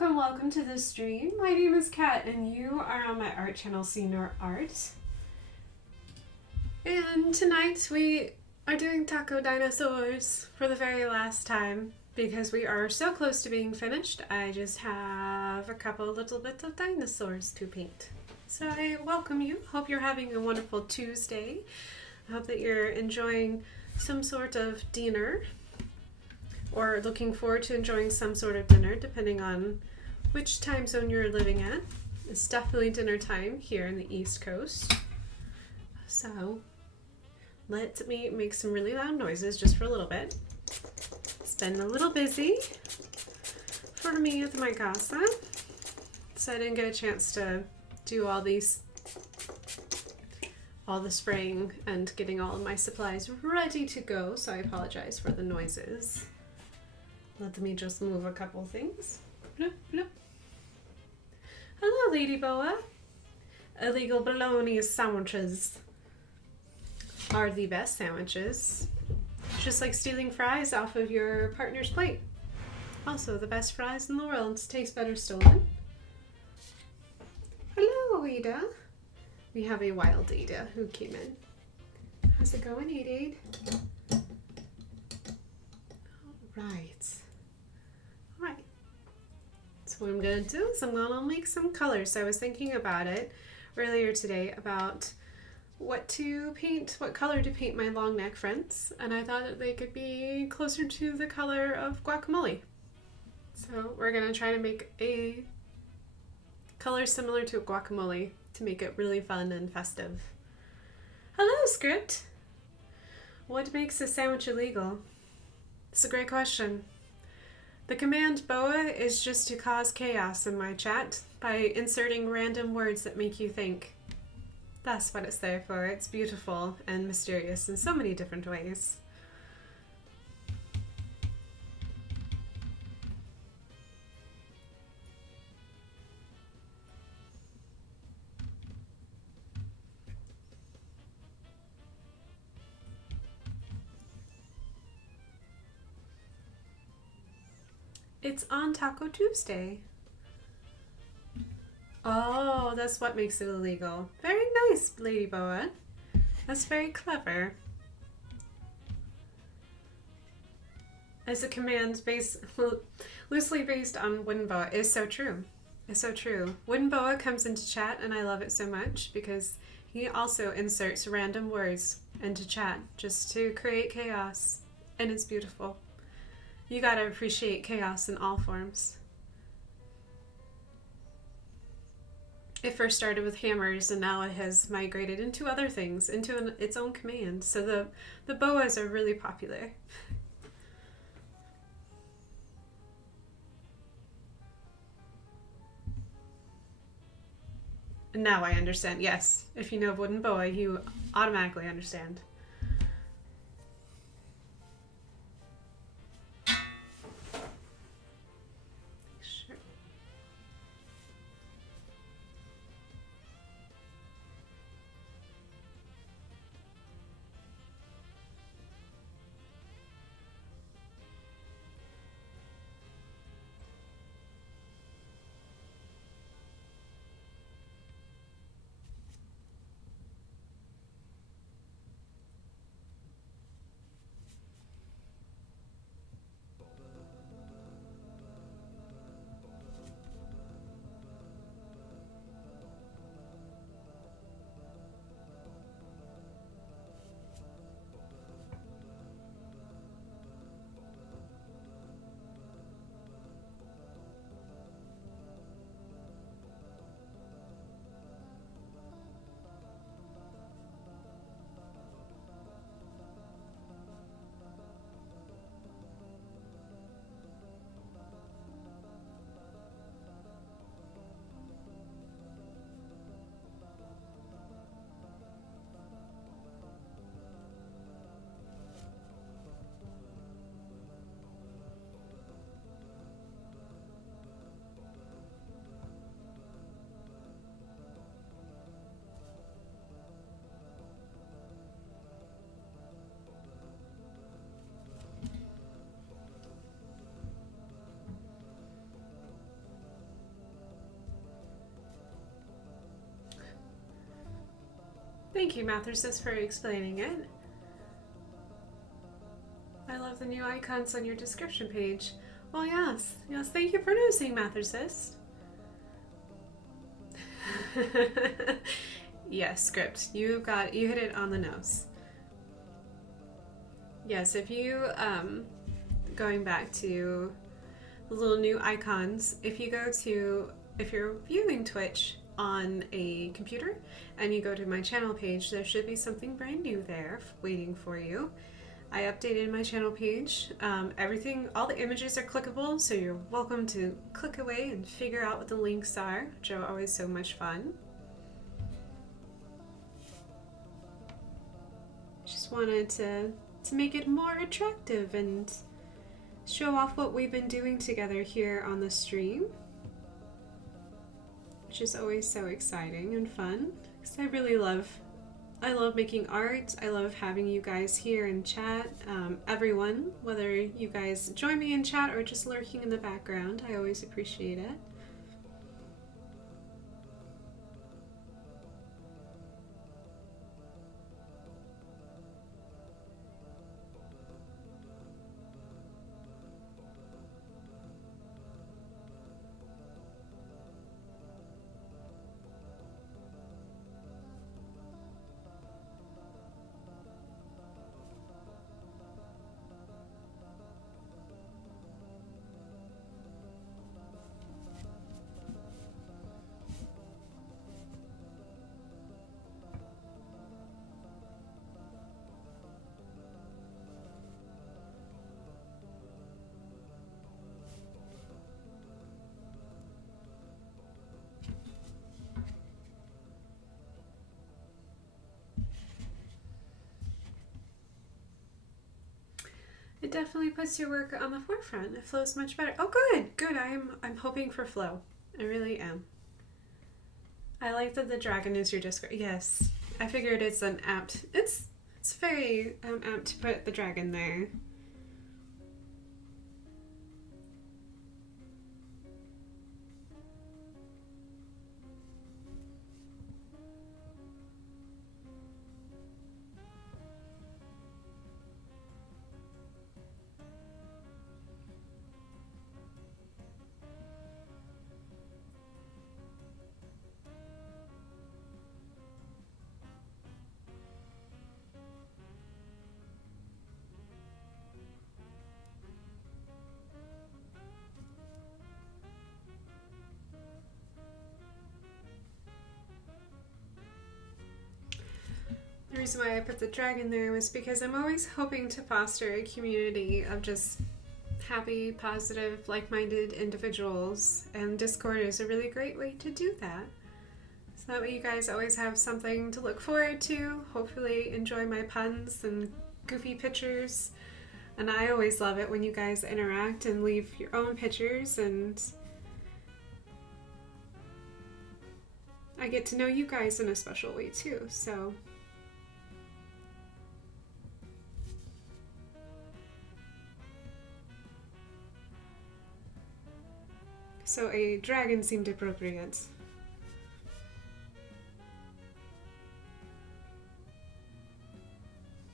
Welcome to the stream. My name is Kat and you are on my art channel, Senior Art. And tonight we are doing Taco Dinosaurs for the very last time because we are so close to being finished. I just have a couple little bits of dinosaurs to paint. So I welcome you. Hope you're having a wonderful Tuesday. I hope that you're enjoying some sort of dinner or looking forward to enjoying some sort of dinner depending on which time zone you're living at. It's definitely dinner time here in the East Coast. So let me make some really loud noises just for a little bit. It's been a little busy for me with my casa, so I didn't get a chance to do all the spraying and getting all of my supplies ready to go, so I apologize for the noises. Let me just move a couple things. Bloop, bloop. Hello, Lady Boa. Illegal bologna sandwiches are the best sandwiches. Just like stealing fries off of your partner's plate. Also, the best fries in the world. Taste better stolen. Hello, Ada. We have a wild Ada who came in. How's it going, Ada? Alright. Alright. So what I'm going to do is I'm going to make some colors. So I was thinking about it earlier today about what color to paint my long neck friends, and I thought that they could be closer to the color of guacamole. So we're going to try to make a color similar to guacamole to make it really fun and festive. Hello, Script! What makes a sandwich illegal? It's a great question. The command BOA is just to cause chaos in my chat by inserting random words that make you think. That's what it's there for. It's beautiful and mysterious in so many different ways. It's on Taco Tuesday. Oh, that's what makes it illegal. Very nice, Lady Boa. That's very clever. As a command loosely based on Wooden Boa is so true. It's so true. Wooden Boa comes into chat and I love it so much because he also inserts random words into chat just to create chaos, and it's beautiful. You gotta appreciate chaos in all forms. It first started with hammers and now it has migrated into other things, into its own command. So the boas are really popular. And now I understand. Yes, if you know Wooden Boa, you automatically understand. Thank you, Mathersis, for explaining it. I love the new icons on your description page. Well, yes. Yes, thank you for noticing, Mathersis. Yes, script. You hit it on the nose. Yes, if you going back to the little new icons, if you're viewing Twitch on a computer and you go to my channel page, there should be something brand new there waiting for you. I updated my channel page. All the images are clickable, so you're welcome to click away and figure out what the links are, which are always so much fun. Just wanted to make it more attractive and show off what we've been doing together here on the stream, which is always so exciting and fun, because I love making art. I love having you guys here in chat. Everyone, whether you guys join me in chat or just lurking in the background, I always appreciate it. It definitely puts your work on the forefront. It flows much better. Oh, good. I'm hoping for flow. I really am. I like that the dragon is your Discord. Yes, I figured it's an apt. It's very apt to put the dragon there. The reason why I put the dragon there was because I'm always hoping to foster a community of just happy, positive, like-minded individuals, and Discord is a really great way to do that. So that way you guys always have something to look forward to, hopefully enjoy my puns and goofy pictures, and I always love it when you guys interact and leave your own pictures, and I get to know you guys in a special way too, so... So a dragon seemed appropriate.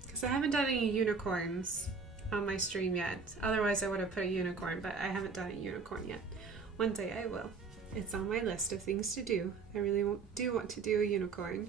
Because I haven't done any unicorns on my stream yet. Otherwise I would have put a unicorn, but I haven't done a unicorn yet. One day I will. It's on my list of things to do. I really do want to do a unicorn.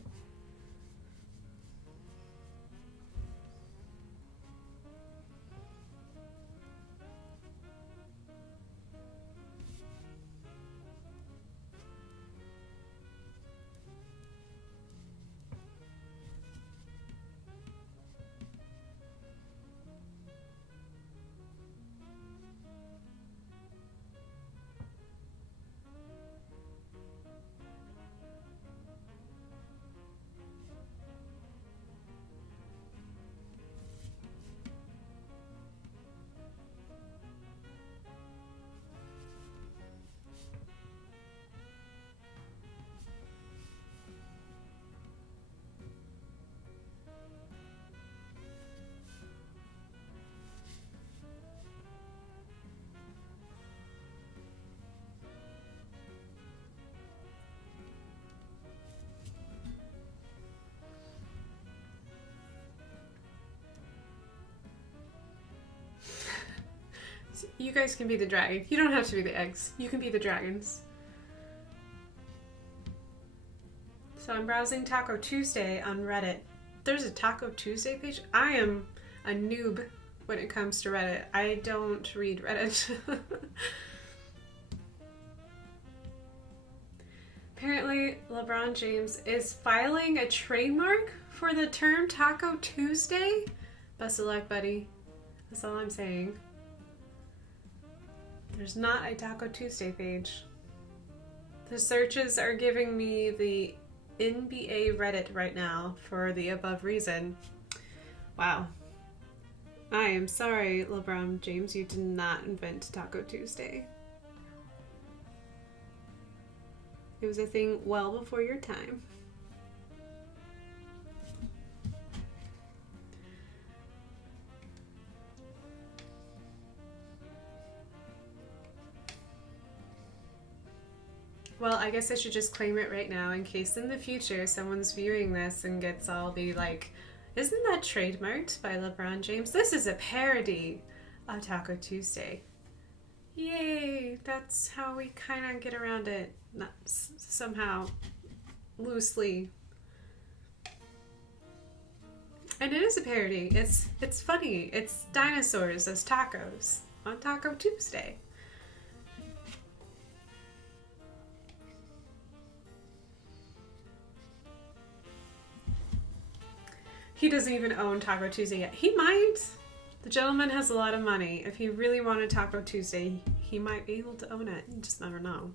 You guys can be the dragon. You don't have to be the eggs. You can be the dragons. So I'm browsing Taco Tuesday on Reddit. There's a Taco Tuesday page. I am a noob when it comes to Reddit. I don't read Reddit. Apparently, LeBron James is filing a trademark for the term Taco Tuesday. Best of luck, buddy. That's all I'm saying. There's not a Taco Tuesday page. The searches are giving me the NBA Reddit right now for the above reason. Wow. I am sorry, LeBron James, you did not invent Taco Tuesday. It was a thing well before your time. Well, I guess I should just claim it right now in case in the future someone's viewing this and gets all be like, isn't that trademarked by LeBron James? This is a parody of Taco Tuesday. Yay! That's how we kind of get around it. Not somehow loosely. And it is a parody. It's funny. It's dinosaurs as tacos on Taco Tuesday. He doesn't even own Taco Tuesday yet. He might. The gentleman has a lot of money. If he really wanted Taco Tuesday, he might be able to own it. You just never know.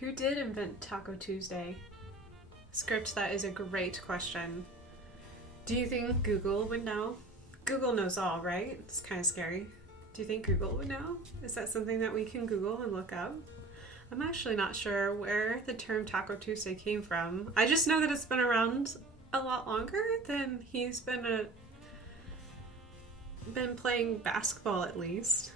Who did invent Taco Tuesday? Script, that is a great question. Do you think Google would know? Google knows all, right? It's kind of scary. Do you think Google would know? Is that something that we can Google and look up? I'm actually not sure where the term Taco Tuesday came from. I just know that it's been around a lot longer than he's been playing basketball, at least.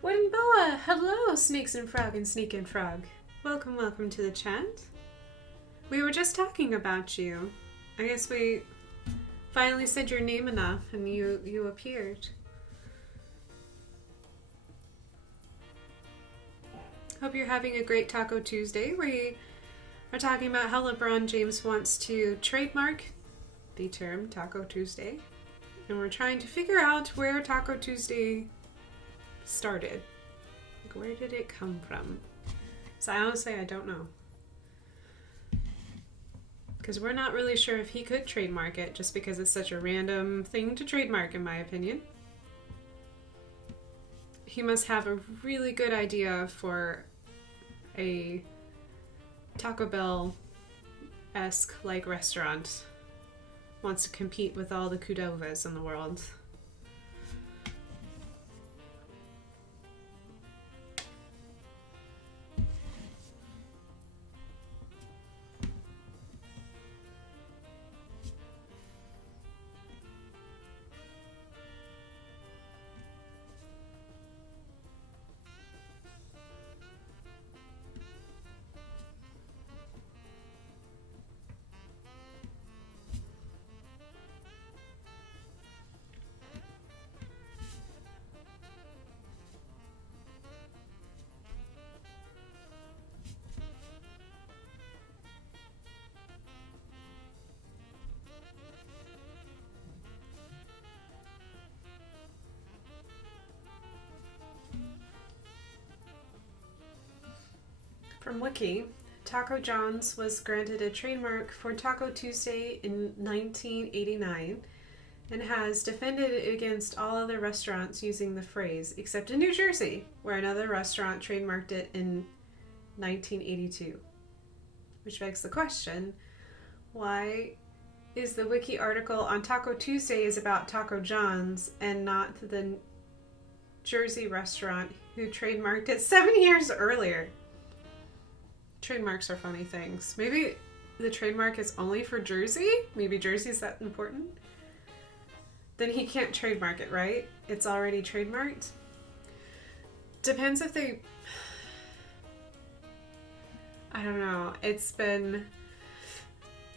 Wooden Boa! Hello, Snakes and Frog and Sneak and Frog. Welcome, welcome to the chat. We were just talking about you. I guess we finally said your name enough and you appeared. Hope you're having a great Taco Tuesday. We are talking about how LeBron James wants to trademark the term Taco Tuesday. And we're trying to figure out where Taco Tuesday started. Like, where did it come from? So I honestly, I don't know. Because we're not really sure if he could trademark it, just because it's such a random thing to trademark, in my opinion. He must have a really good idea for a Taco Bell-esque like restaurant. Wants to compete with all the Qdovas in the world. From Wiki, Taco John's was granted a trademark for Taco Tuesday in 1989, and has defended it against all other restaurants using the phrase, except in New Jersey, where another restaurant trademarked it in 1982. Which begs the question, why is the wiki article on Taco Tuesday is about Taco John's and not the Jersey restaurant who trademarked it 7 years earlier? Trademarks are funny things. Maybe the trademark is only for Jersey? Maybe Jersey's that important? Then he can't trademark it, right? It's already trademarked? Depends if they... I don't know. It's been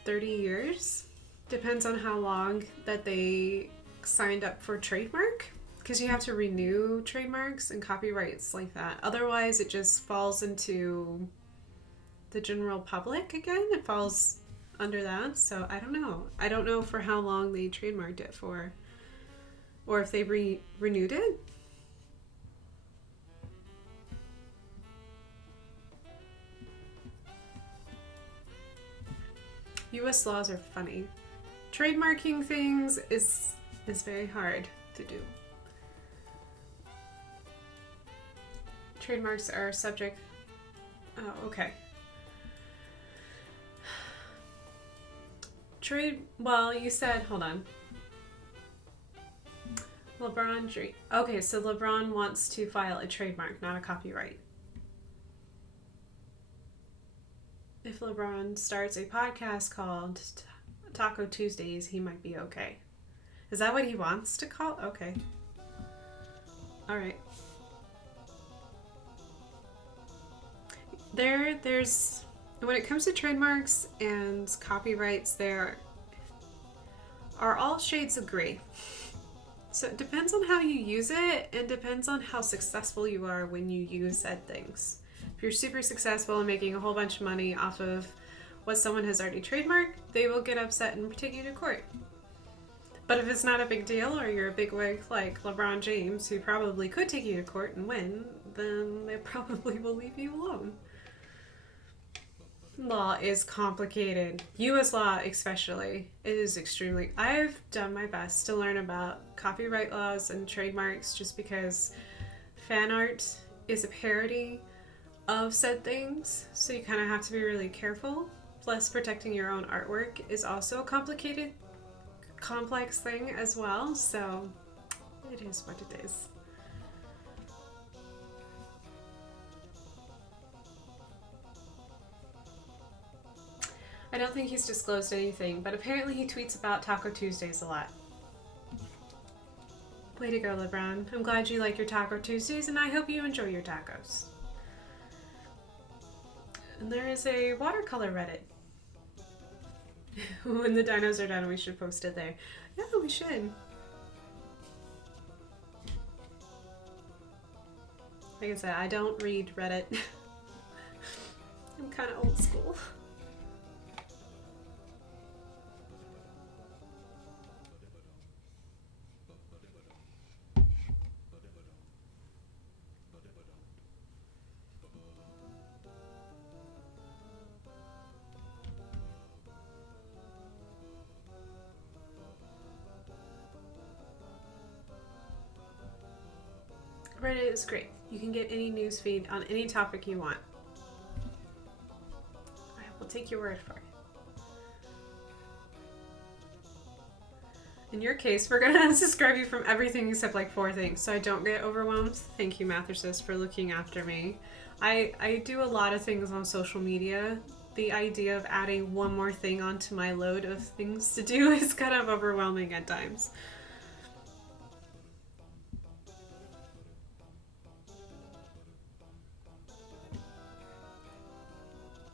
30 years. Depends on how long that they signed up for trademark. Because you have to renew trademarks and copyrights like that. Otherwise, it just falls into the general public again. It falls under that. So I don't know. I don't know for how long they trademarked it for. Or if they renewed it. US laws are funny. Trademarking things is very hard to do. Trademarks are subject... Oh, okay. Well, you said... Hold on. Okay, so LeBron wants to file a trademark, not a copyright. If LeBron starts a podcast called Taco Tuesdays, he might be okay. Is that what he wants to call? Okay. All right. There's when it comes to trademarks and copyrights, there are all shades of gray. So it depends on how you use it and depends on how successful you are when you use said things. If you're super successful and making a whole bunch of money off of what someone has already trademarked, they will get upset and take you to court. But if it's not a big deal, or you're a bigwig like LeBron James, who probably could take you to court and win, then they probably will leave you alone. Law is complicated. US law especially. It is extremely... I've done my best to learn about copyright laws and trademarks just because fan art is a parody of said things, so you kind of have to be really careful. Plus, protecting your own artwork is also a complicated, complex thing as well, so it is what it is. I don't think he's disclosed anything, but apparently he tweets about Taco Tuesdays a lot. Way to go, LeBron. I'm glad you like your Taco Tuesdays, and I hope you enjoy your tacos. And there is a watercolor Reddit. When the dinos are done, we should post it there. Yeah, we should. Like I said, I don't read Reddit. I'm kind of old school. Reddit is great. You can get any news feed on any topic you want. I will take your word for it. In your case, we're going to unsubscribe you from everything except like 4 things, so I don't get overwhelmed. Thank you, Mathesis, for looking after me. I do a lot of things on social media. The idea of adding one more thing onto my load of things to do is kind of overwhelming at times.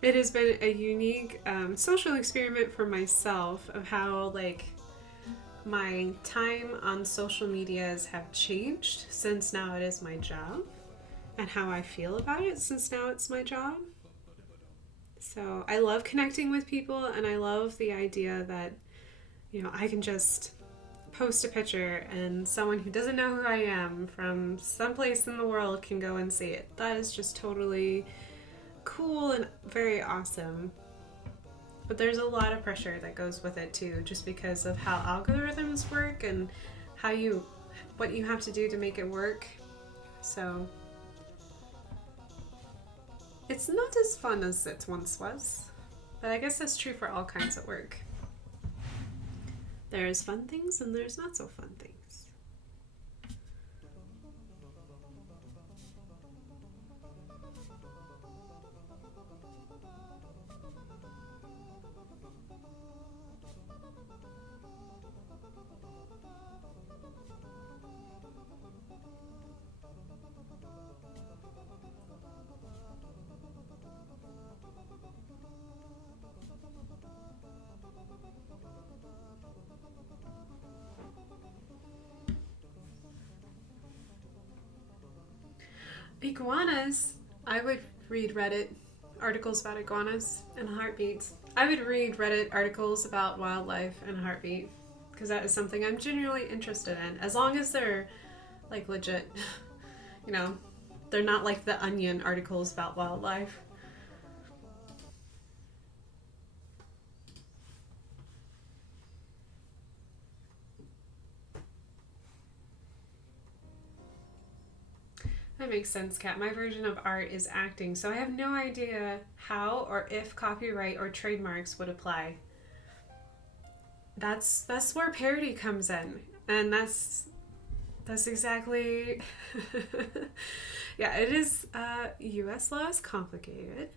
It has been a unique social experiment for myself of how my time on social medias have changed since now it is my job, and how I feel about it since now it's my job. So I love connecting with people, and I love the idea that, I can just post a picture and someone who doesn't know who I am from someplace in the world can go and see it. That is just totally cool and very awesome. but there's a lot of pressure that goes with it too, just because of how algorithms work and what you have to do to make it work. So it's not as fun as it once was, but I guess that's true for all kinds of work. There's fun things and there's not so fun things. Iguanas. I would read Reddit articles about iguanas in a heartbeat. I would read Reddit articles about wildlife in a heartbeat because that is something I'm genuinely interested in. As long as they're like legit, you know, they're not like the Onion articles about wildlife. That makes sense, Kat. My version of art is acting, so I have no idea how or if copyright or trademarks would apply. That's where parody comes in, and that's exactly yeah, it is. U.S. law is complicated,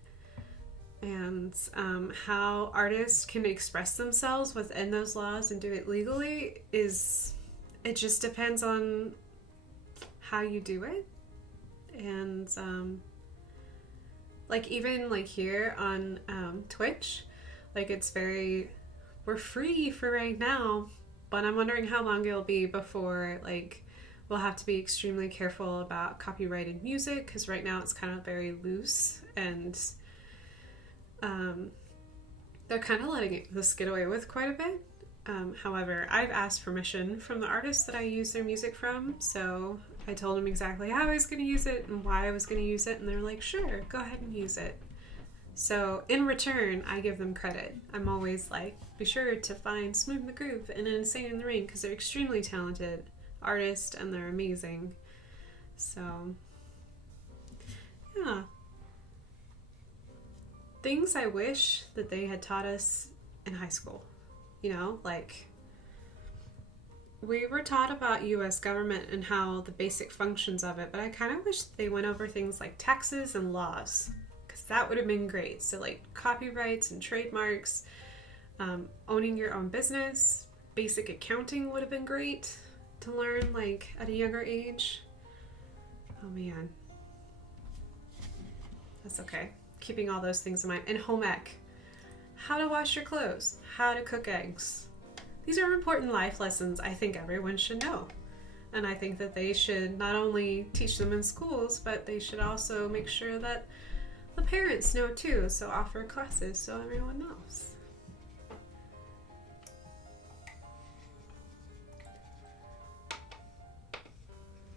and how artists can express themselves within those laws and do it legally it just depends on how you do it. And like even like here on Twitch, like we're free for right now, but I'm wondering how long it'll be before like we'll have to be extremely careful about copyrighted music, because right now it's kind of very loose, and they're kind of letting this get away with quite a bit. However, I've asked permission from the artists that I use their music from, so I told them exactly how I was going to use it and why I was going to use it, and they're like, sure, go ahead and use it. So in return, I give them credit. I'm always like, be sure to find Smooth McGroove and Insane in the Rain, because they're extremely talented artists and they're amazing. So, yeah. Things I wish that they had taught us in high school. You know, like we were taught about U.S. government and how the basic functions of it, but I kind of wish they went over things like taxes and laws, because that would have been great. So like copyrights and trademarks, owning your own business, basic accounting would have been great to learn like at a younger age. Oh man, that's okay. Keeping all those things in mind. And home ec. How to wash your clothes, how to cook eggs. These are important life lessons I think everyone should know. And I think that they should not only teach them in schools, but they should also make sure that the parents know too, so offer classes so everyone knows.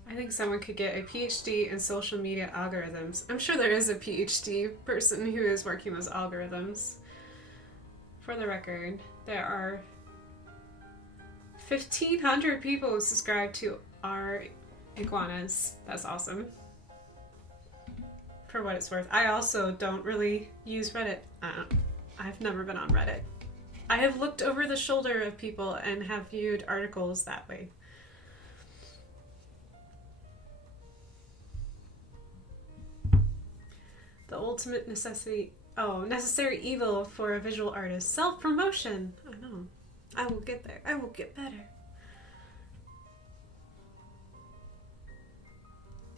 I think someone could get a PhD in social media algorithms. I'm sure there is a PhD person who is working those algorithms. For the record, there are 1,500 people who subscribe to our iguanas. That's awesome. For what it's worth. I also don't really use Reddit. I've never been on Reddit. I have looked over the shoulder of people and have viewed articles that way. The ultimate necessary evil for a visual artist. Self-promotion. I know. I will get there. I will get better.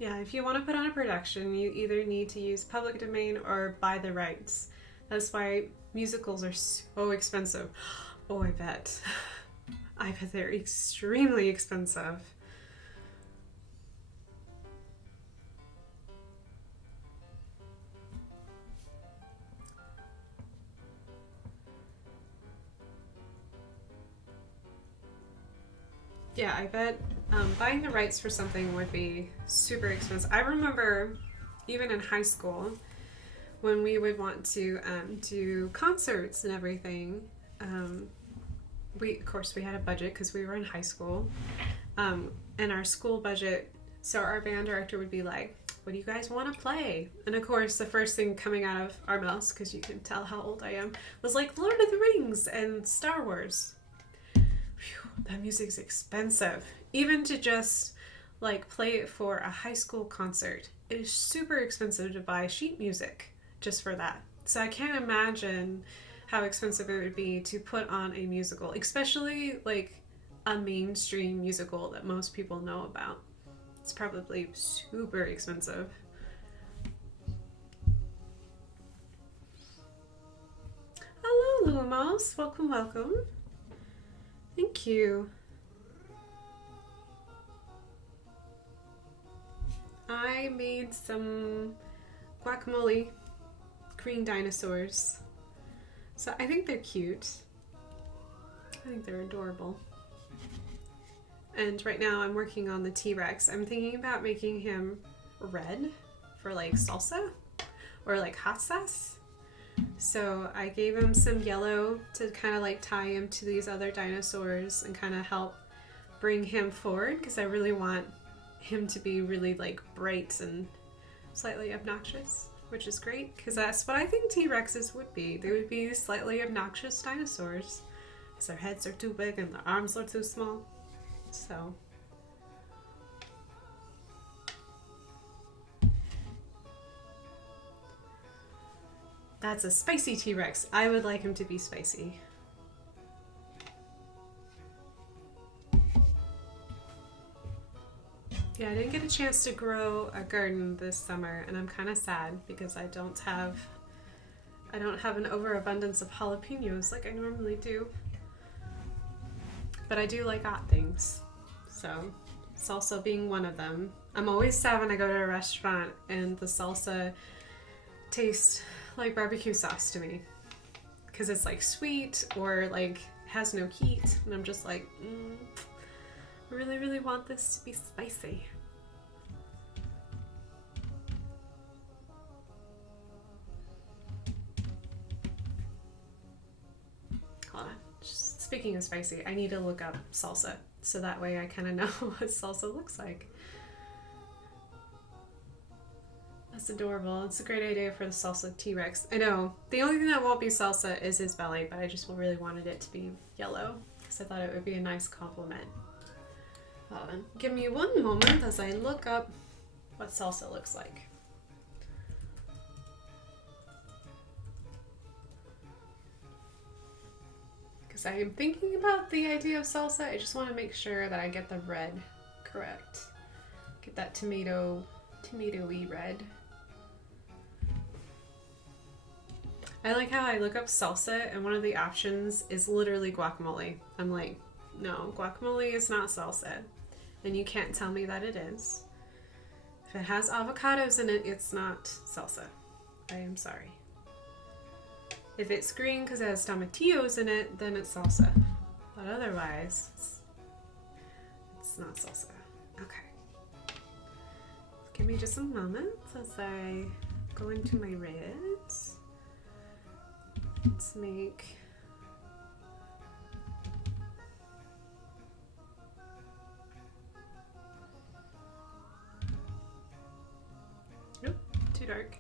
Yeah, if you want to put on a production, you either need to use public domain or buy the rights. That's why musicals are so expensive. Oh, I bet. I bet they're extremely expensive. Yeah, I bet buying the rights for something would be super expensive. I remember even in high school when we would want to do concerts and everything, we had a budget because we were in high school, and our school budget. So our band director would be like, "What do you guys want to play?" And of course, the first thing coming out of our mouths, because you can tell how old I am, was like Lord of the Rings and Star Wars. Whew, that music's expensive, even to just like play it for a high school concert. It is super expensive to buy sheet music just for that. So I can't imagine how expensive it would be to put on a musical, especially like a mainstream musical that most people know about. It's probably super expensive. Hello, Lumos. Welcome, welcome. Thank you. I made some guacamole green dinosaurs. So I think they're cute. I think they're adorable. And right now I'm working on the T-Rex. I'm thinking about making him red for like salsa or like hot sauce. So I gave him some yellow to kind of like tie him to these other dinosaurs and kind of help bring him forward, because I really want him to be really like bright and slightly obnoxious, which is great because that's what I think T-Rexes would be. They would be slightly obnoxious dinosaurs because their heads are too big and their arms are too small. So that's a spicy T-Rex. I would like him to be spicy. Yeah, I didn't get a chance to grow a garden this summer, and I'm kind of sad because I don't have an overabundance of jalapenos like I normally do. But I do like hot things, so salsa being one of them. I'm always sad when I go to a restaurant and the salsa tastes like barbecue sauce to me, because it's like sweet or like has no heat, and I'm just like, I really, really want this to be spicy. Hold on. Just speaking of spicy, I need to look up salsa so that way I kind of know what salsa looks like. That's adorable. It's a great idea for the salsa T-Rex. I know. The only thing that won't be salsa is his belly, but I just really wanted it to be yellow because I thought it would be a nice compliment. Hold on. Give me one moment as I look up what salsa looks like. Because I am thinking about the idea of salsa. I just want to make sure that I get the red correct. Get that tomatoey red. I like how I look up salsa and one of the options is literally guacamole. I'm like, no, guacamole is not salsa. And you can't tell me that it is. If it has avocados in it, it's not salsa. I am sorry. If it's green because it has tomatillos in it, then it's salsa. But otherwise, it's not salsa. Okay. Give me just a moment as I go into my reds. Let's make... Nope, too dark.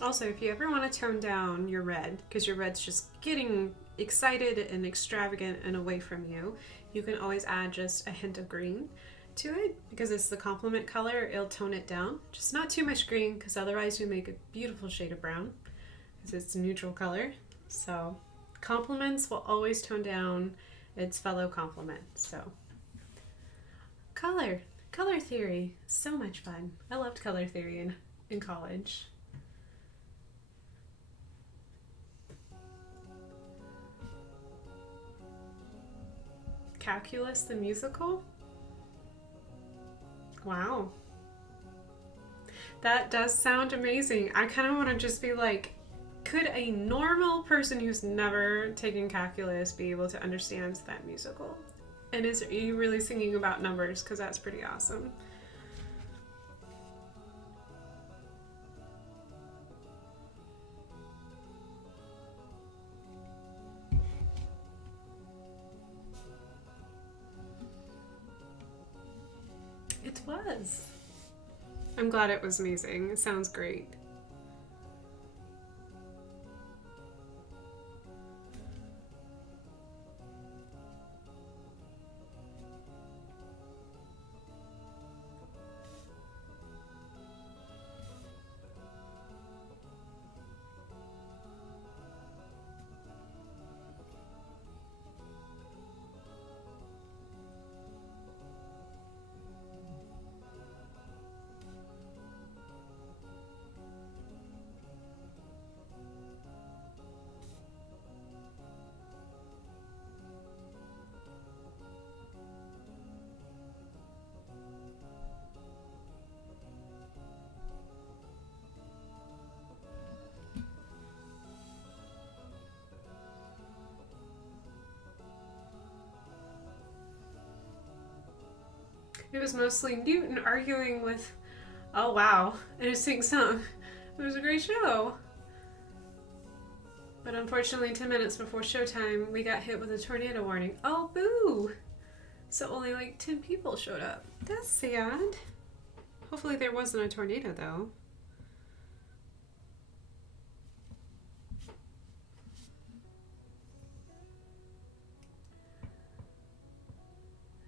Also, if you ever want to tone down your red, because your red's just getting excited and extravagant and away from you, you can always add just a hint of green to it, because it's the complement color. It'll tone it down. Just not too much green, because otherwise you make a beautiful shade of brown, because it's a neutral color. So complements will always tone down its fellow complement. So color theory, so much fun. I loved color theory in college. Calculus the musical? Wow. That does sound amazing. I kind of want to just be like could a normal person who's never taken calculus be able to understand that musical? And are you really singing about numbers? Because that's pretty awesome. It was. I'm glad it was amazing. It sounds great. It was mostly Newton arguing with, oh wow, and a sing song. It was a great show. But unfortunately, 10 minutes before showtime, we got hit with a tornado warning. Oh, boo! So only like 10 people showed up. That's sad. Hopefully there wasn't a tornado though.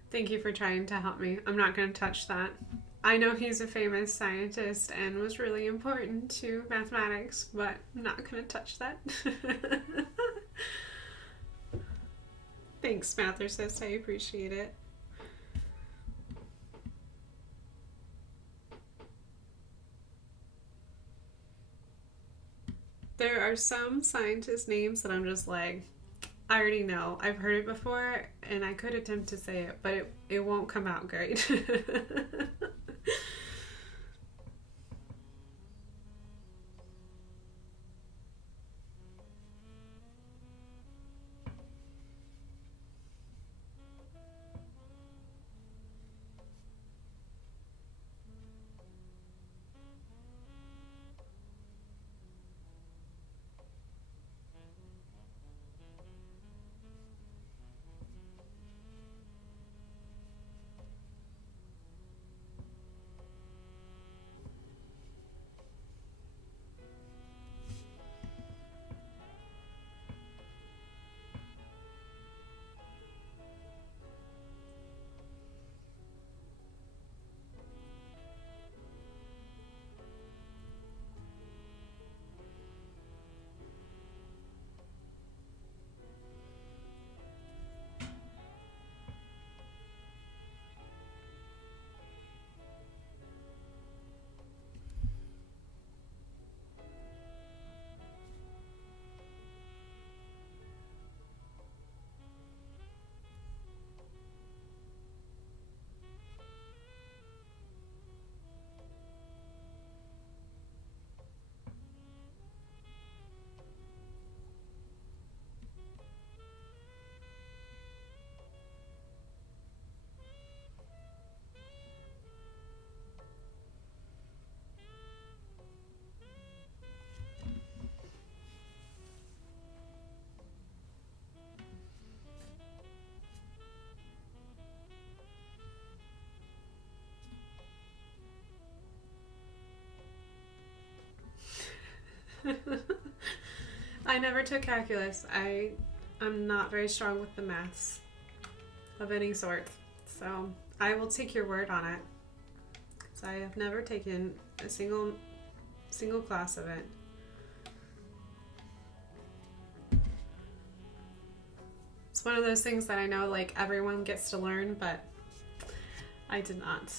Thank you for trying to help me. I'm not going to touch that. I know he's a famous scientist and was really important to mathematics, but I'm not going to touch that. Thanks, Mathercist. I appreciate it. There are some scientist names that I'm just like, I already know. I've heard it before, and I could attempt to say it, but it won't come out great. I never took calculus. I'm not very strong with the maths of any sort. So I will take your word on it. So I have never taken a single class of it. It's one of those things that I know like everyone gets to learn, but I did not.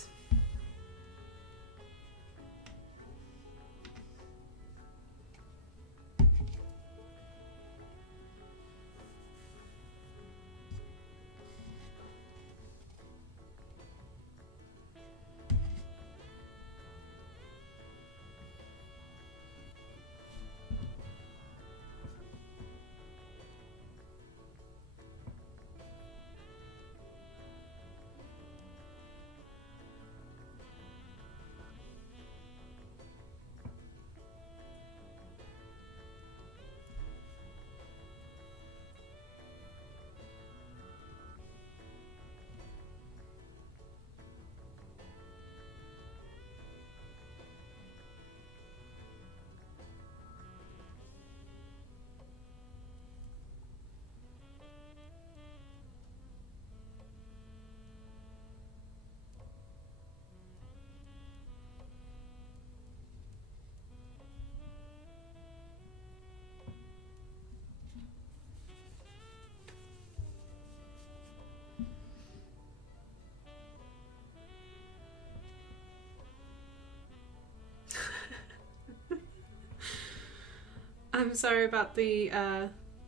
I'm sorry about the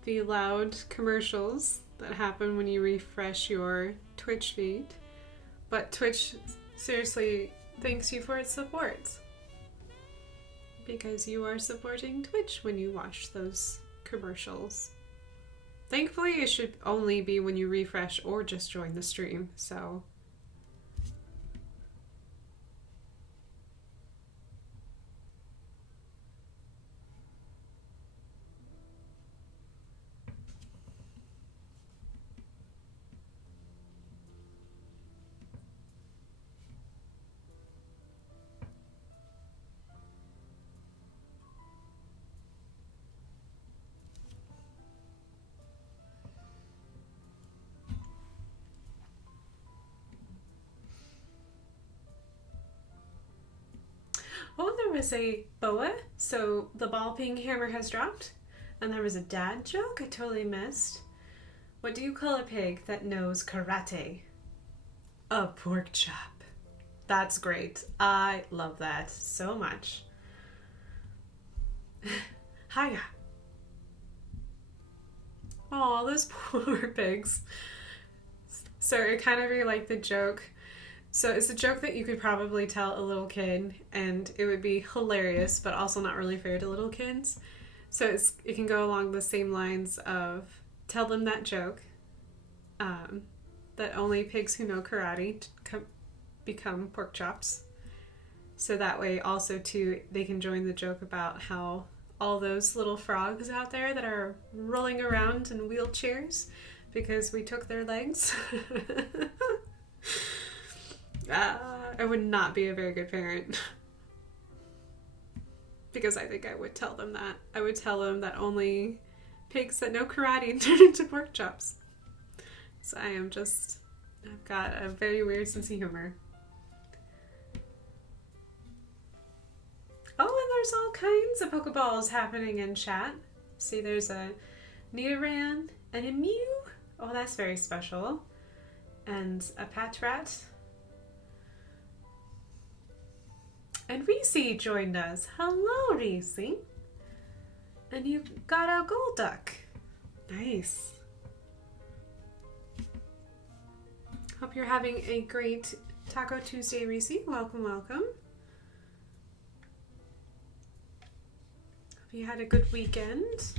loud commercials that happen when you refresh your Twitch feed, but Twitch seriously thanks you for its support because you are supporting Twitch when you watch those commercials. Thankfully, it should only be when you refresh or just join the stream, so. Oh, there was a boa, so the ball peen hammer has dropped. And there was a dad joke I totally missed. What do you call a pig that knows karate? A pork chop. That's great. I love that so much. Hiya. Oh, those poor pigs. So it kind of be like the joke. So it's a joke that you could probably tell a little kid and it would be hilarious, but also not really fair to little kids. So it can go along the same lines of tell them that joke, that only pigs who know karate become pork chops. So that way also too, they can join the joke about how all those little frogs out there that are rolling around in wheelchairs because we took their legs. I would not be a very good parent. Because I think I would tell them that. I would tell them that only pigs that know karate turn into pork chops. So I've got a very weird sense of humor. Oh, and there's all kinds of Pokeballs happening in chat. See, there's a Nidoran and a Mew. Oh, that's very special. And a Patrat. And Reese joined us. Hello, Reese. And you got a Golduck. Nice. Hope you're having a great Taco Tuesday, Reese. Welcome, welcome. Hope you had a good weekend.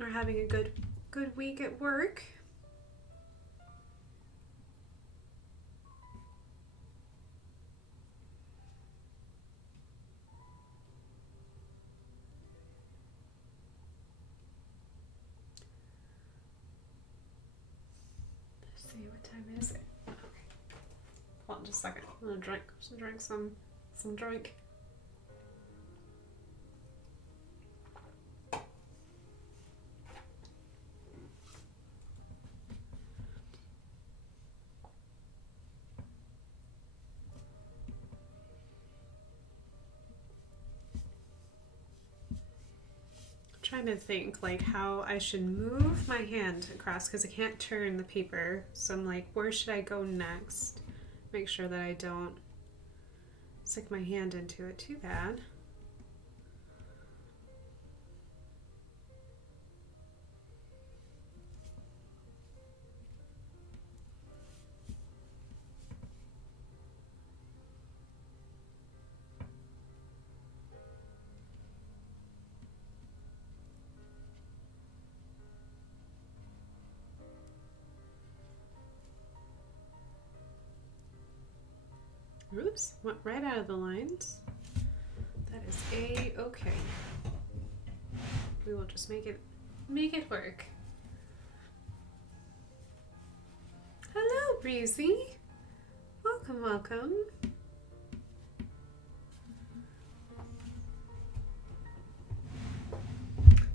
Or having a good week at work. What time is it? Okay. Hold on just a second. I'm gonna drink some drink. Trying to think like how I should move my hand across because I can't turn the paper. So I'm like, where should I go next? Make sure that I don't stick my hand into it too bad. Oops, went right out of the lines. That is A-okay. We will just make it work. Hello, Breezy. Welcome, welcome.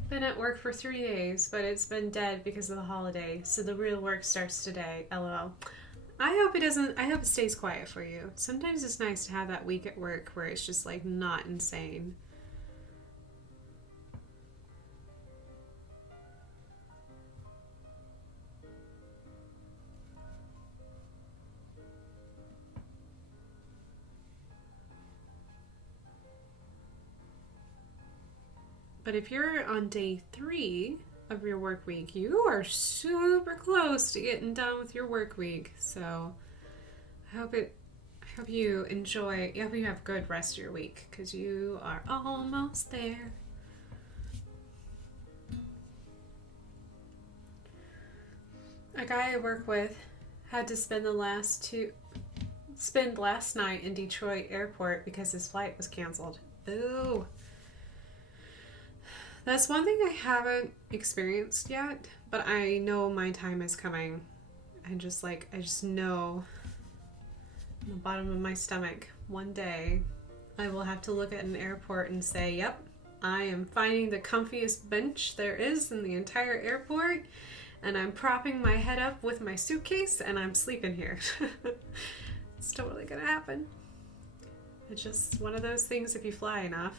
Been at work for 3 days, but it's been dead because of the holiday, so the real work starts today. LOL. I hope it stays quiet for you. Sometimes it's nice to have that week at work where it's just like not insane. But if you're on day 3 of your work week, you are super close to getting done with your work week. So I hope you enjoy. I hope you have a good rest of your week because you are almost there. A guy I work with had to spend last night in Detroit airport because his flight was canceled. Boo. That's one thing I haven't experienced yet, but I know my time is coming. I just know in the bottom of my stomach, one day I will have to look at an airport and say, yep, I am finding the comfiest bench there is in the entire airport, and I'm propping my head up with my suitcase, and I'm sleeping here. It's totally gonna happen. It's just one of those things if you fly enough.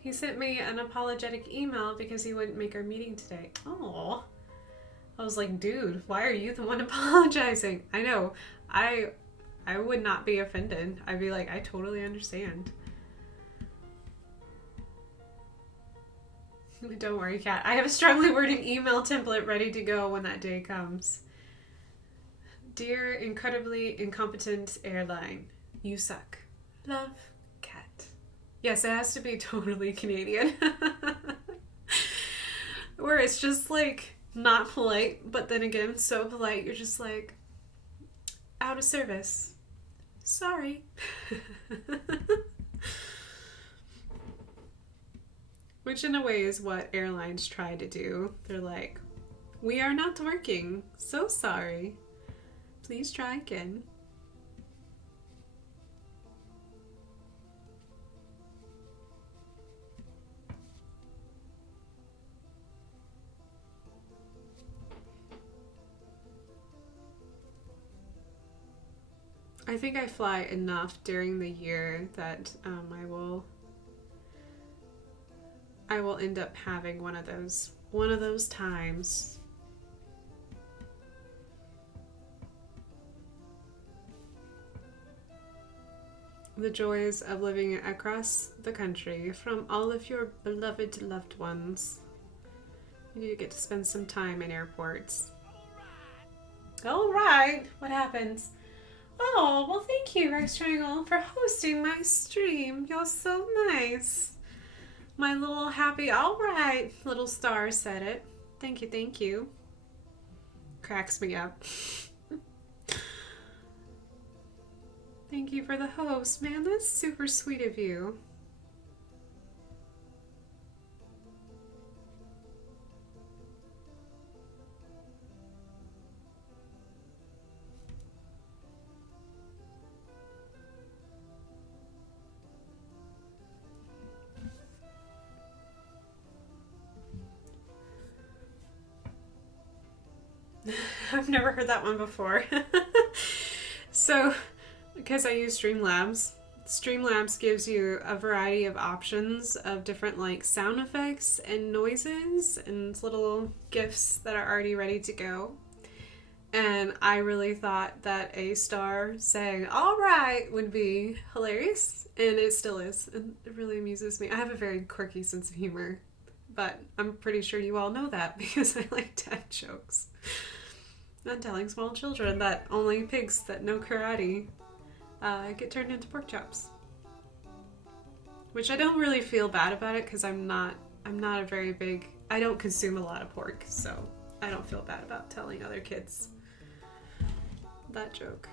He sent me an apologetic email because he wouldn't make our meeting today. Oh, I was like, dude, why are you the one apologizing? I know, I would not be offended. I'd be like, I totally understand. Don't worry, Kat. I have a strongly worded email template ready to go when that day comes. Dear incredibly incompetent airline, you suck. Love, Kat. Yes, it has to be totally Canadian. Where it's just like not polite, but then again so polite you're just like, out of service. Sorry. Which in a way is what airlines try to do. They're like, we are not working. So sorry. Please try again. I think I fly enough during the year that I will end up having one of those times. The joys of living across the country from all of your beloved loved ones. You get to spend some time in airports. All right. What happens? Oh, well, thank you, Rice Triangle, for hosting my stream. You're so nice. My little happy, all right, little star said it. Thank you, thank you. Cracks me up. Thank you for the host. Man, that's super sweet of you. I've never heard that one before. So, because I use Streamlabs gives you a variety of options of different like sound effects and noises and little GIFs that are already ready to go. And I really thought that a star saying, all right, would be hilarious. And it still is. And it really amuses me. I have a very quirky sense of humor. But I'm pretty sure you all know that because I like dad jokes. And telling small children that only pigs that know karate get turned into pork chops. Which I don't really feel bad about it because I'm not a very big, I don't consume a lot of pork, so I don't feel bad about telling other kids that joke.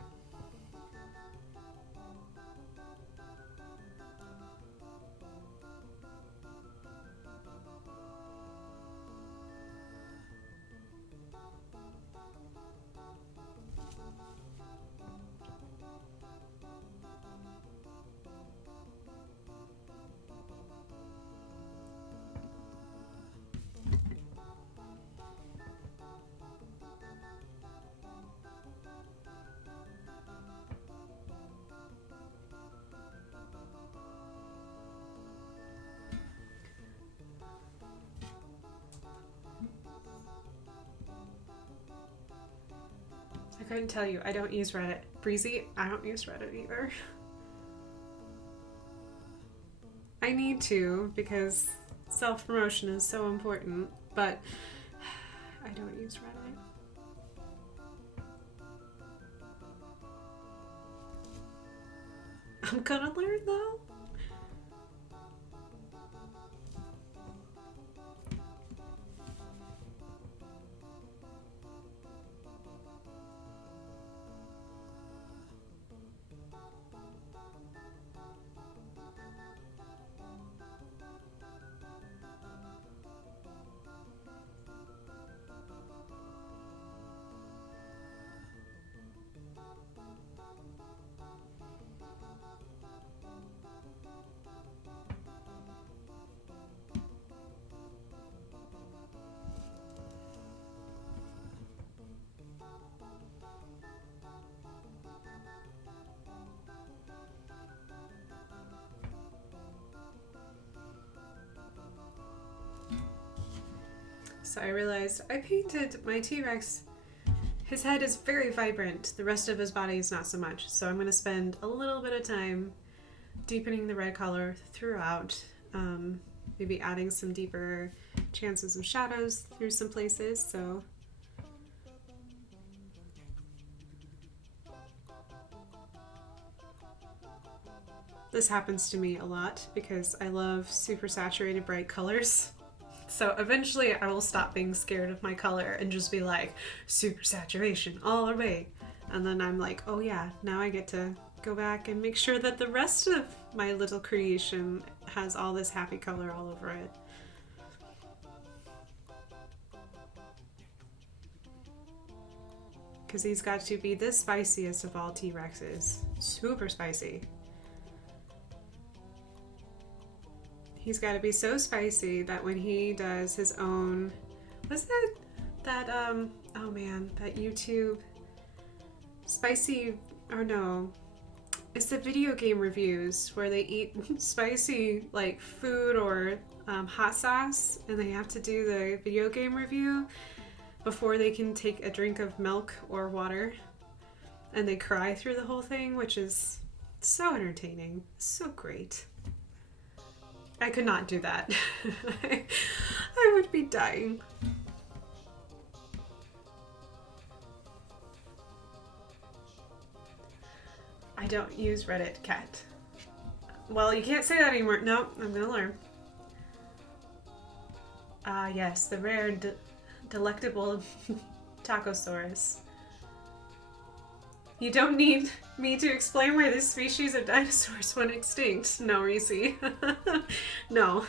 I couldn't tell you. I don't use Reddit. Breezy, I don't use Reddit either. I need to because self-promotion is so important, but I don't use Reddit. I'm gonna learn though. So I realized I painted my T-Rex. His head is very vibrant. The rest of his body is not so much. So I'm going to spend a little bit of time deepening the red color throughout. Maybe adding some deeper chances of shadows through some places. So this happens to me a lot because I love super saturated bright colors. So eventually I will stop being scared of my color and just be like, super saturation all the way. And then I'm like, oh yeah, now I get to go back and make sure that the rest of my little creation has all this happy color all over it. Because he's got to be the spiciest of all T-Rexes. Super spicy. He's got to be so spicy that when he does his own, what's that oh man, that YouTube spicy, or no, it's the video game reviews where they eat spicy like food or hot sauce, and they have to do the video game review before they can take a drink of milk or water, and they cry through the whole thing, which is so entertaining, so great. I could not do that. I would be dying. I don't use Reddit, Cat. Well, you can't say that anymore. No, I'm gonna learn. Ah, yes, the rare, delectable Tacosaurus. You don't need me to explain why this species of dinosaurs went extinct. No, Reese. No.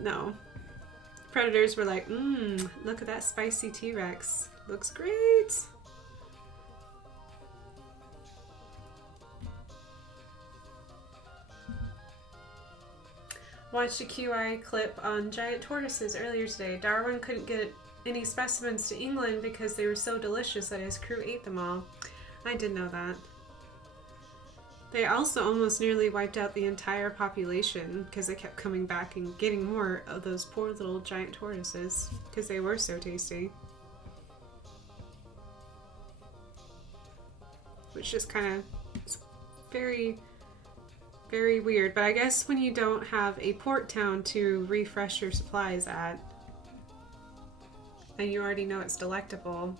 No. Predators were like, look at that spicy T-Rex. Looks great. Watched a QI clip on giant tortoises earlier today. Darwin couldn't get any specimens to England because they were so delicious that his crew ate them all. I did know that. They also almost nearly wiped out the entire population because they kept coming back and getting more of those poor little giant tortoises because they were so tasty. Which is kind of very, very weird. But I guess when you don't have a port town to refresh your supplies at, and you already know it's delectable.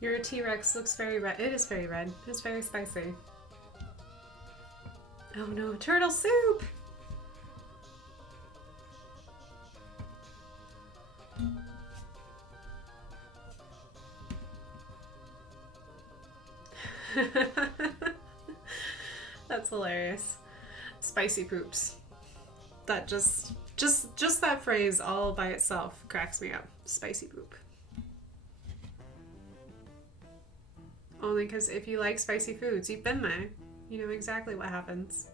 Your T-Rex looks very red. It is very red. It's very spicy. Oh no, turtle soup! That's hilarious. Spicy poops. That just that phrase all by itself cracks me up. Spicy poop. Only because if you like spicy foods, you've been there. You know exactly what happens.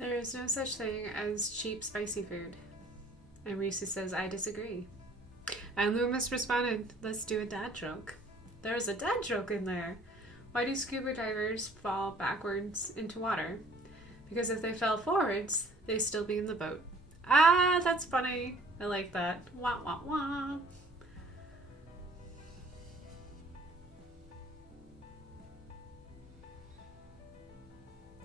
There is no such thing as cheap, spicy food. And Reese says, I disagree. And Loomis responded, let's do a dad joke. There's a dad joke in there. Why do scuba divers fall backwards into water? Because if they fell forwards, they'd still be in the boat. Ah, that's funny. I like that. Wah, wah, wah.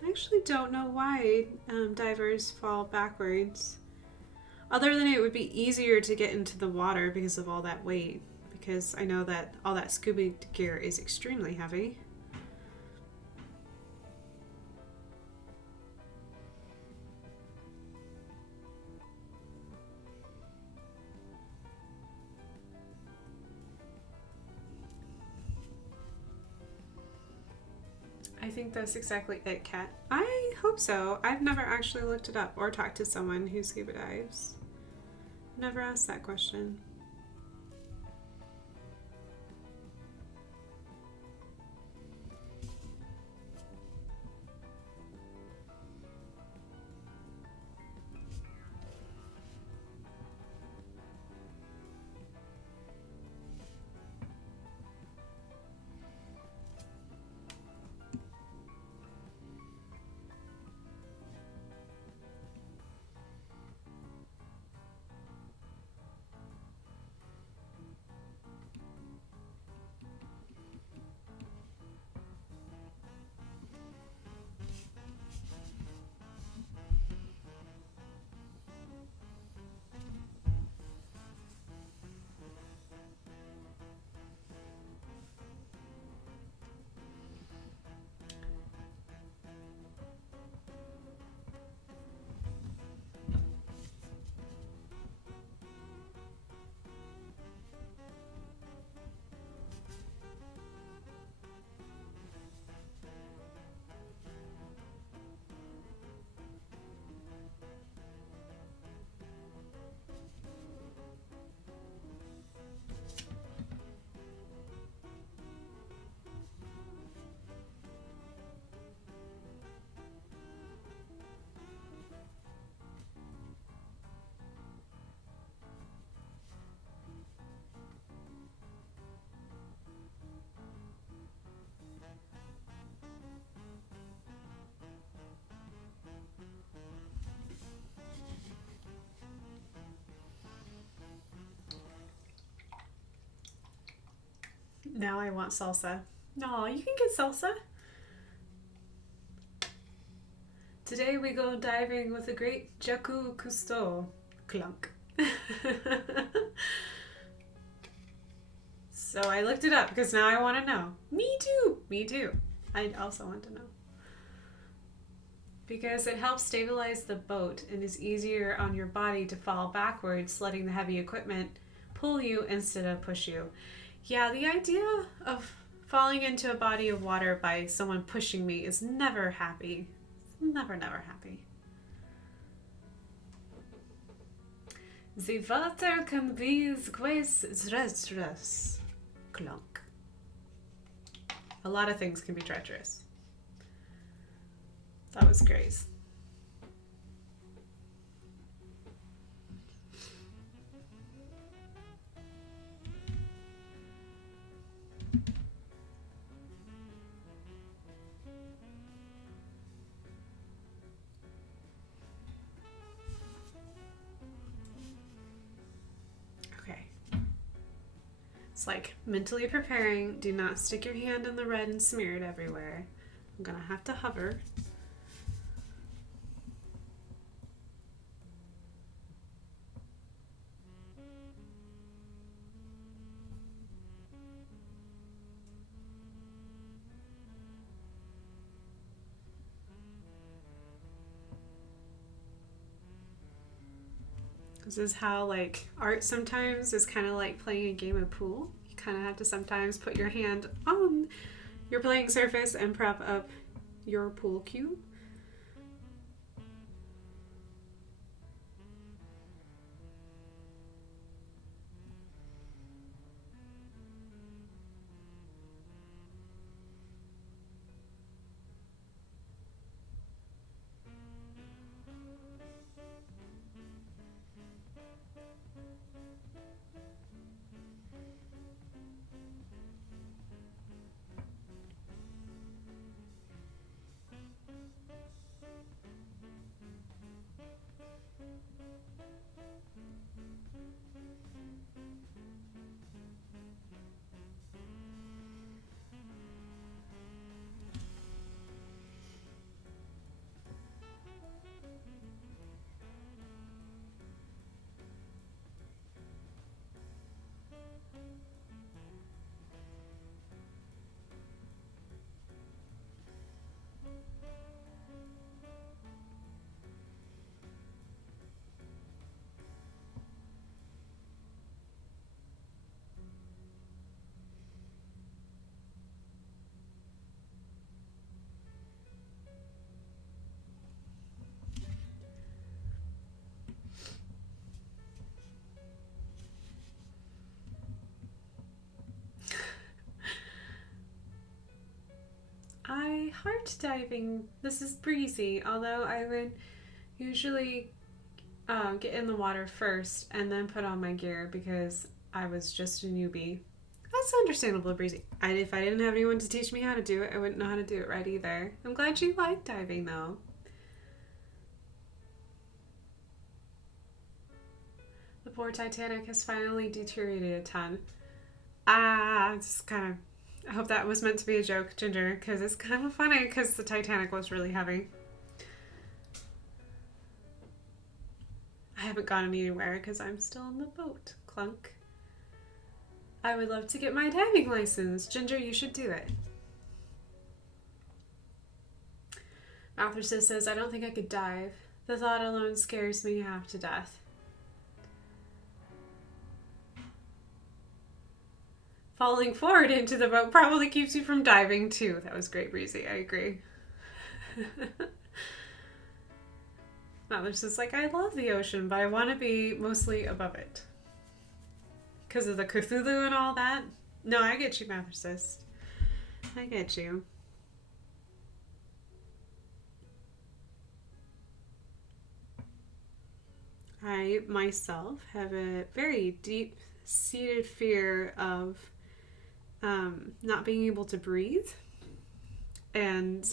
I actually don't know why divers fall backwards. Other than it would be easier to get into the water because of all that weight. Because I know that all that scuba gear is extremely heavy. I think that's exactly it, Kat. I hope so. I've never actually looked it up or talked to someone who scuba dives. Never asked that question. Now I want salsa. No, you can get salsa. Today we go diving with the great Jacques Cousteau. Clunk. So I looked it up because now I want to know. Me too. Me too. I also want to know. Because it helps stabilize the boat and is easier on your body to fall backwards, letting the heavy equipment pull you instead of push you. Yeah, the idea of falling into a body of water by someone pushing me is never happy. Never, never happy. The water can be treacherous. Clunk. A lot of things can be treacherous. That was great. Like mentally preparing. Do not stick your hand in the red and smear it everywhere. I'm gonna have to hover. This is how like art sometimes is kind of like playing a game of pool. You kind of have to sometimes put your hand on your playing surface and prop up your pool cue. I heart diving. This is breezy, although I would usually get in the water first and then put on my gear because I was just a newbie. That's understandable, breezy. If I didn't have anyone to teach me how to do it, I wouldn't know how to do it right either. I'm glad you like diving, though. The poor Titanic has finally deteriorated a ton. It's kind of. I hope that was meant to be a joke, Ginger, because it's kind of funny because the Titanic was really heavy. I haven't gone anywhere because I'm still on the boat. Clunk. I would love to get my diving license. Ginger, you should do it. Mathersis says, I don't think I could dive. The thought alone scares me half to death. Falling forward into the boat probably keeps you from diving too. That was great, Breezy. I agree. Mathersis is like, I love the ocean, but I want to be mostly above it. Because of the Cthulhu and all that? No, I get you, Mathersis. I get you. I, myself, have a very deep-seated fear of not being able to breathe. And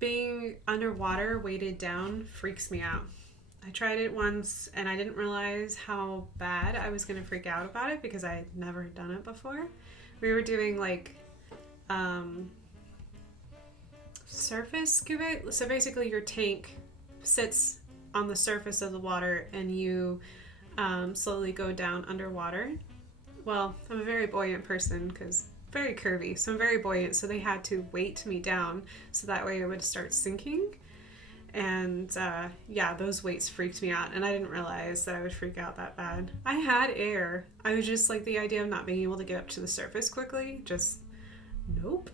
being underwater, weighted down, freaks me out. I tried it once and I didn't realize how bad I was going to freak out about it because I had never done it before. We were doing like surface scuba. So basically your tank sits on the surface of the water and you slowly go down underwater. Well, I'm a very buoyant person because very curvy, so I'm very buoyant, so they had to weight me down so that way I would start sinking. And those weights freaked me out, and I didn't realize that I would freak out that bad. I had air. I was just like, the idea of not being able to get up to the surface quickly, just nope.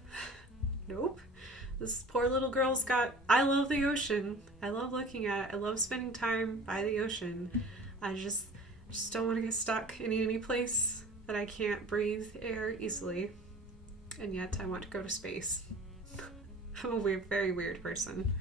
This poor little girl's got, I love the ocean. I love looking at it. I love spending time by the ocean. I just don't want to get stuck in any place that I can't breathe air easily. And yet I want to go to space. I'm a very weird person.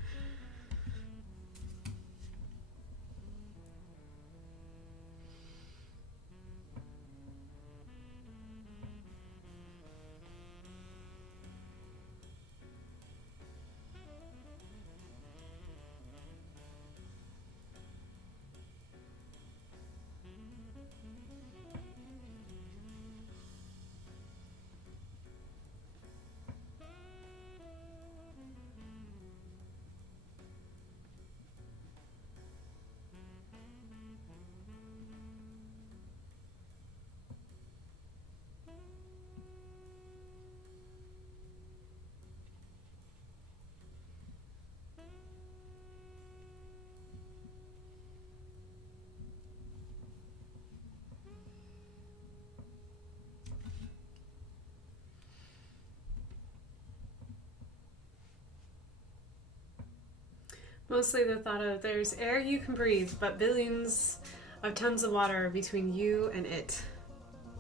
Mostly the thought of there's air you can breathe, but billions of tons of water between you and it.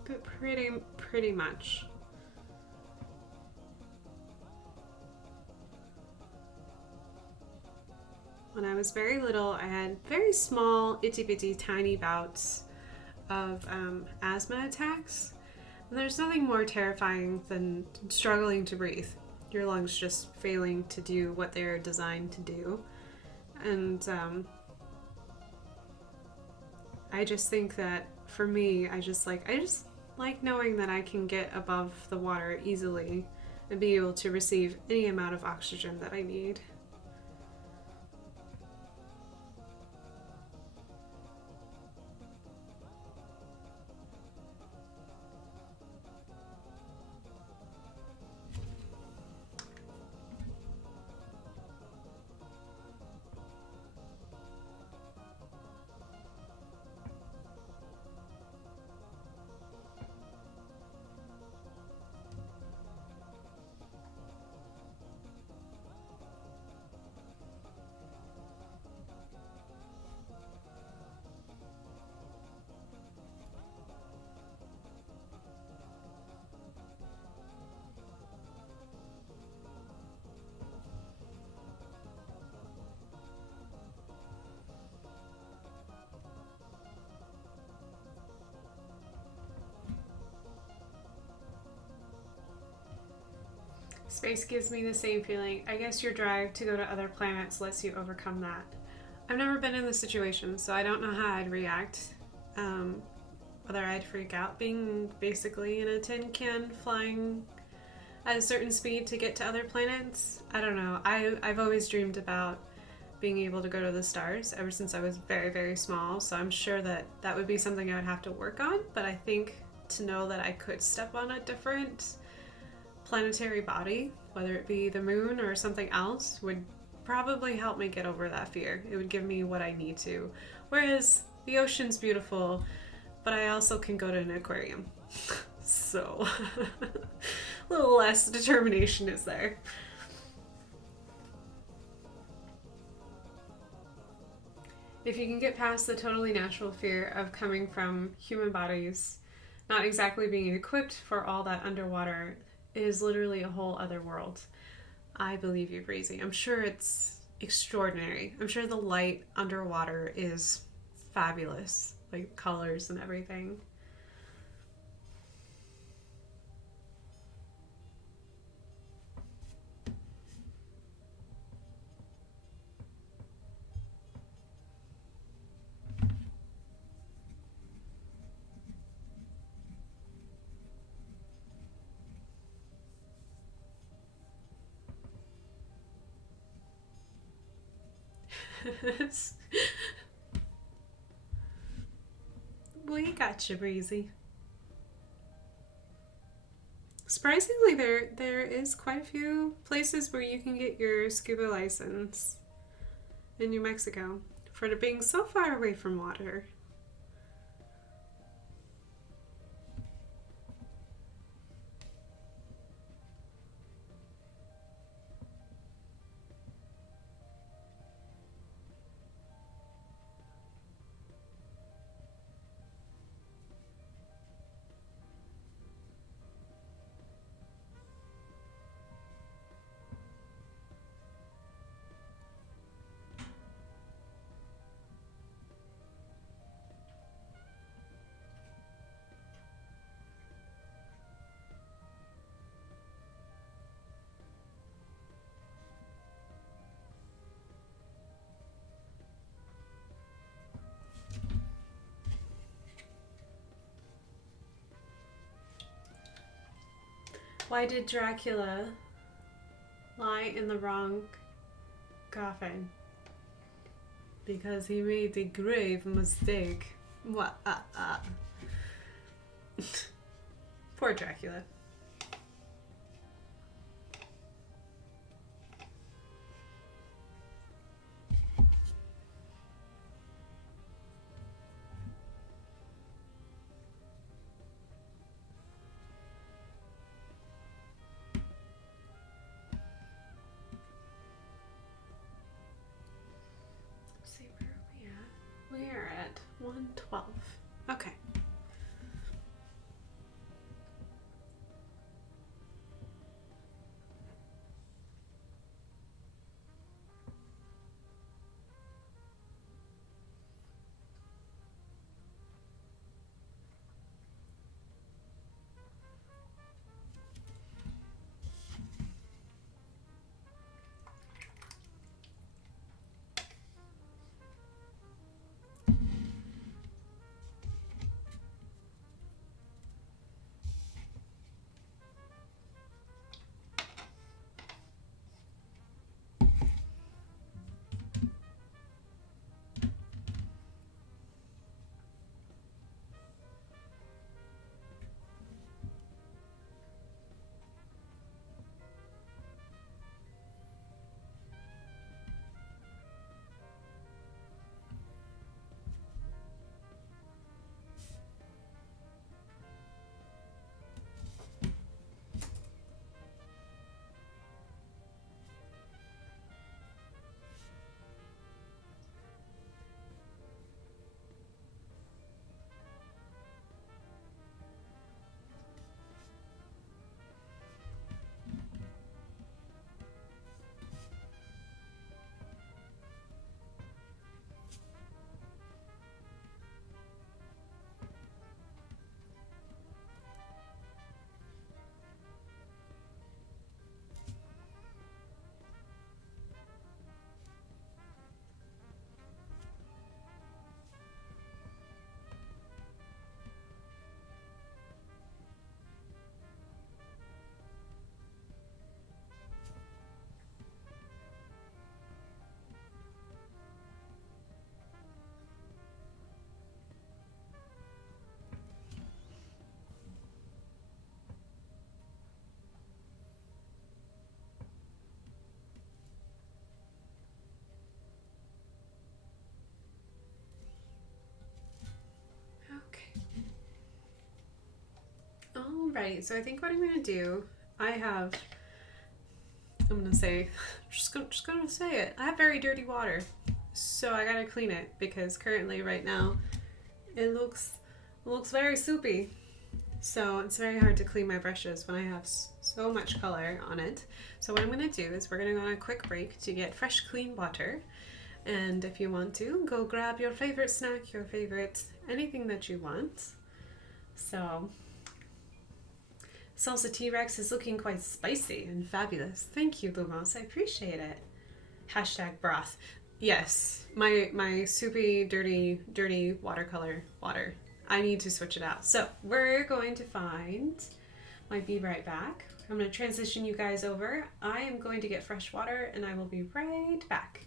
But pretty much. When I was very little, I had very small, itty-bitty, tiny bouts of asthma attacks. And there's nothing more terrifying than struggling to breathe. Your lungs just failing to do what they're designed to do. And I just think that for me, I just like knowing that I can get above the water easily and be able to receive any amount of oxygen that I need. Space gives me the same feeling. I guess your drive to go to other planets lets you overcome that. I've never been in this situation, so I don't know how I'd react. Whether I'd freak out being basically in a tin can flying at a certain speed to get to other planets. I don't know. I've always dreamed about being able to go to the stars ever since I was very, very small, so I'm sure that that would be something I would have to work on, but I think to know that I could step on a different planetary body, whether it be the moon or something else, would probably help me get over that fear. It would give me what I need to. Whereas the ocean's beautiful, but I also can go to an aquarium. So, a little less determination is there. If you can get past the totally natural fear of coming from human bodies, not exactly being equipped for all that underwater, it is literally a whole other world. I believe you, Breezy. I'm sure it's extraordinary. I'm sure the light underwater is fabulous, like colors and everything. We got you, Breezy. Surprisingly, there is quite a few places where you can get your scuba license in New Mexico for it being so far away from water. Why did Dracula lie in the wrong coffin? Because he made a grave mistake. What? Poor Dracula. We're at 112. Okay. Alrighty, so I think what I'm gonna do, I'm gonna say, just gonna say it. I have very dirty water, so I gotta clean it because currently, right now, it looks very soupy. So it's very hard to clean my brushes when I have so much color on it. So what I'm gonna do is we're gonna go on a quick break to get fresh, clean water. And if you want to, go grab your favorite snack, your favorite anything that you want. So Salsa T-Rex is looking quite spicy and fabulous. Thank you, Lumos. I appreciate it. Hashtag broth. Yes, my soupy, dirty watercolor water. I need to switch it out. So we're going to might be right back. I'm going to transition you guys over. I am going to get fresh water and I will be right back.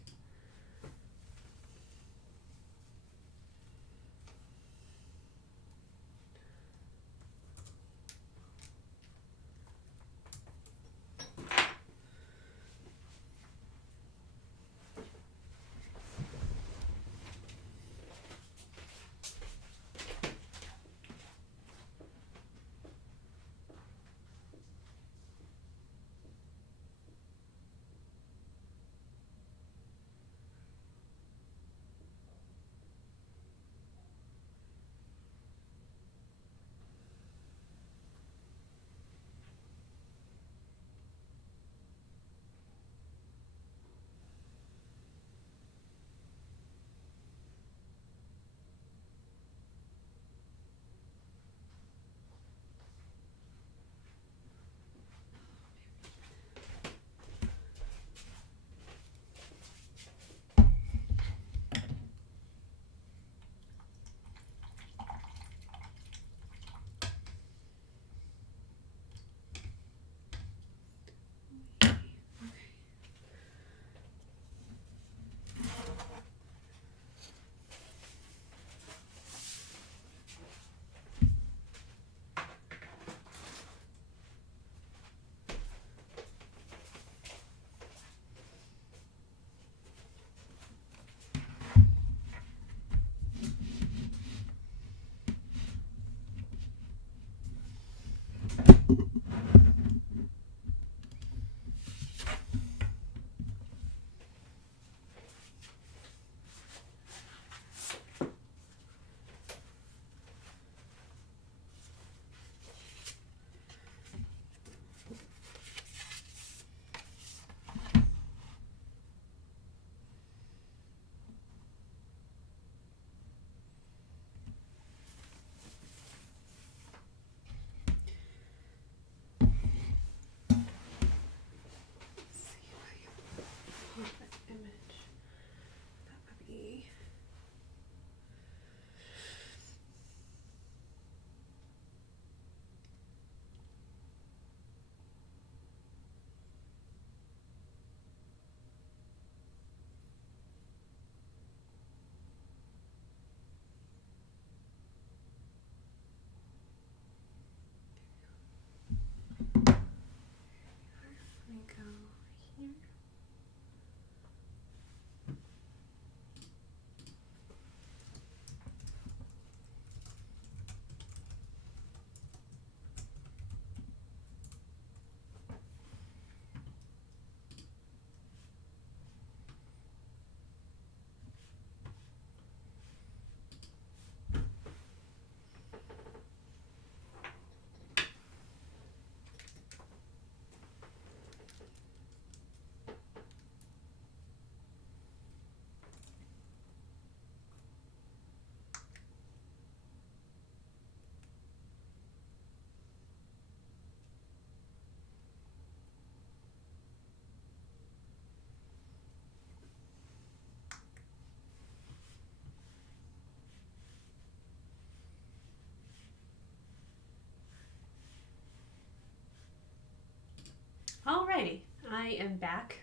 Alrighty, I am back,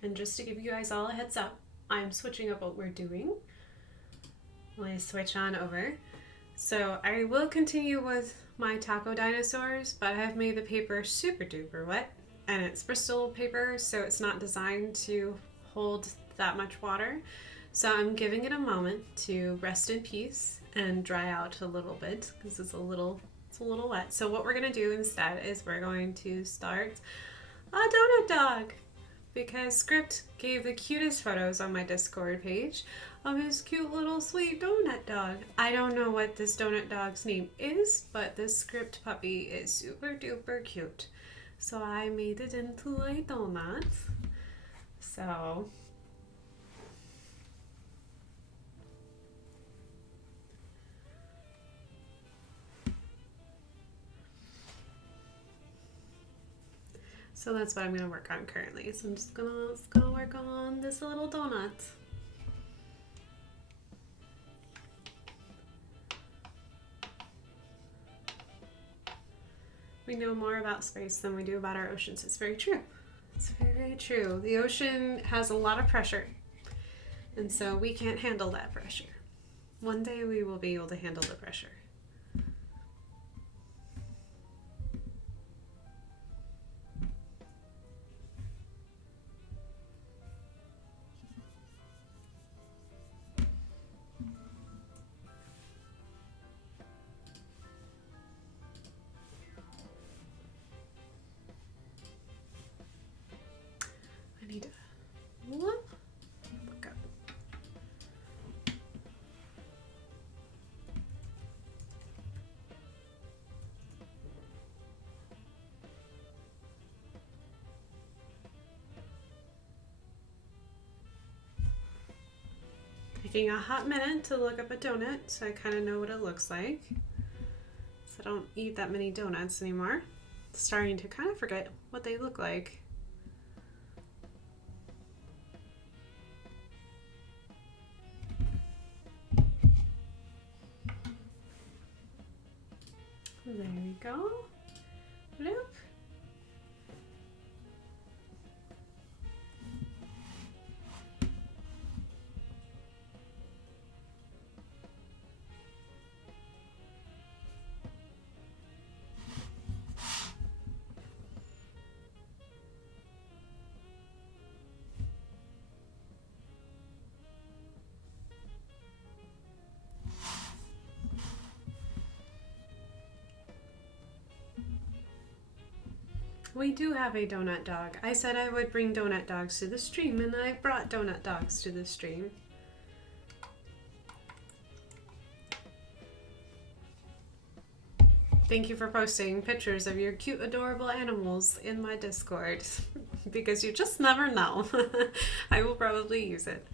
and just to give you guys all a heads up, I'm switching up what we're doing. Let me switch on over. So I will continue with my Taco Dinosaurs, but I have made the paper super duper wet, and it's Bristol paper, so it's not designed to hold that much water. So I'm giving it a moment to rest in peace and dry out a little bit, because it's a little It's a little wet. So what we're going to do instead is we're going to start a donut dog, because Script gave the cutest photos on my Discord page of his cute little sweet donut dog. I don't know what this donut dog's name is, but this Script puppy is super duper cute. So I made it into a donut. So that's what I'm gonna work on currently. So I'm just gonna work on this little donut. We know more about space than we do about our oceans. It's very true. It's very, very true. The ocean has a lot of pressure, and so we can't handle that pressure. One day we will be able to handle the pressure. I need to look up. Taking a hot minute to look up a donut so I kind of know what it looks like. So I don't eat that many donuts anymore. Starting to kind of forget what they look like. There we go. Bloop. We do have a donut dog. I said I would bring donut dogs to the stream, and I brought donut dogs to the stream. Thank you for posting pictures of your cute, adorable animals in my Discord, because you just never know. I will probably use it.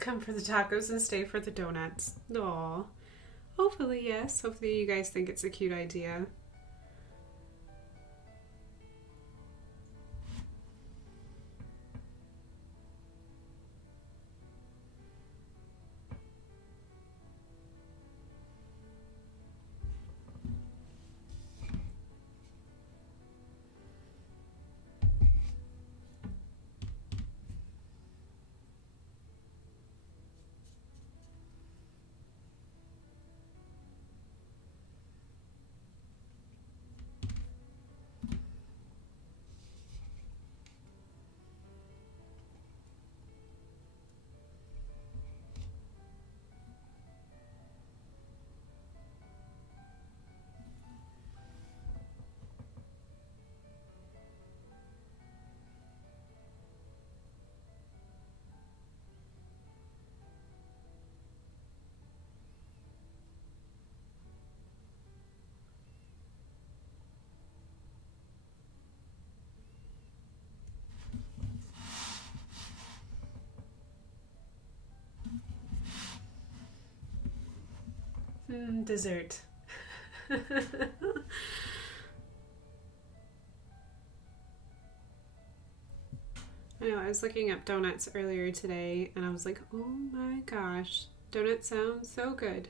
Come for the tacos and stay for the donuts. Aw. Hopefully, yes. Hopefully you guys think it's a cute idea. Dessert. I know, I was looking up donuts earlier today and I was like, oh my gosh, donuts sound so good.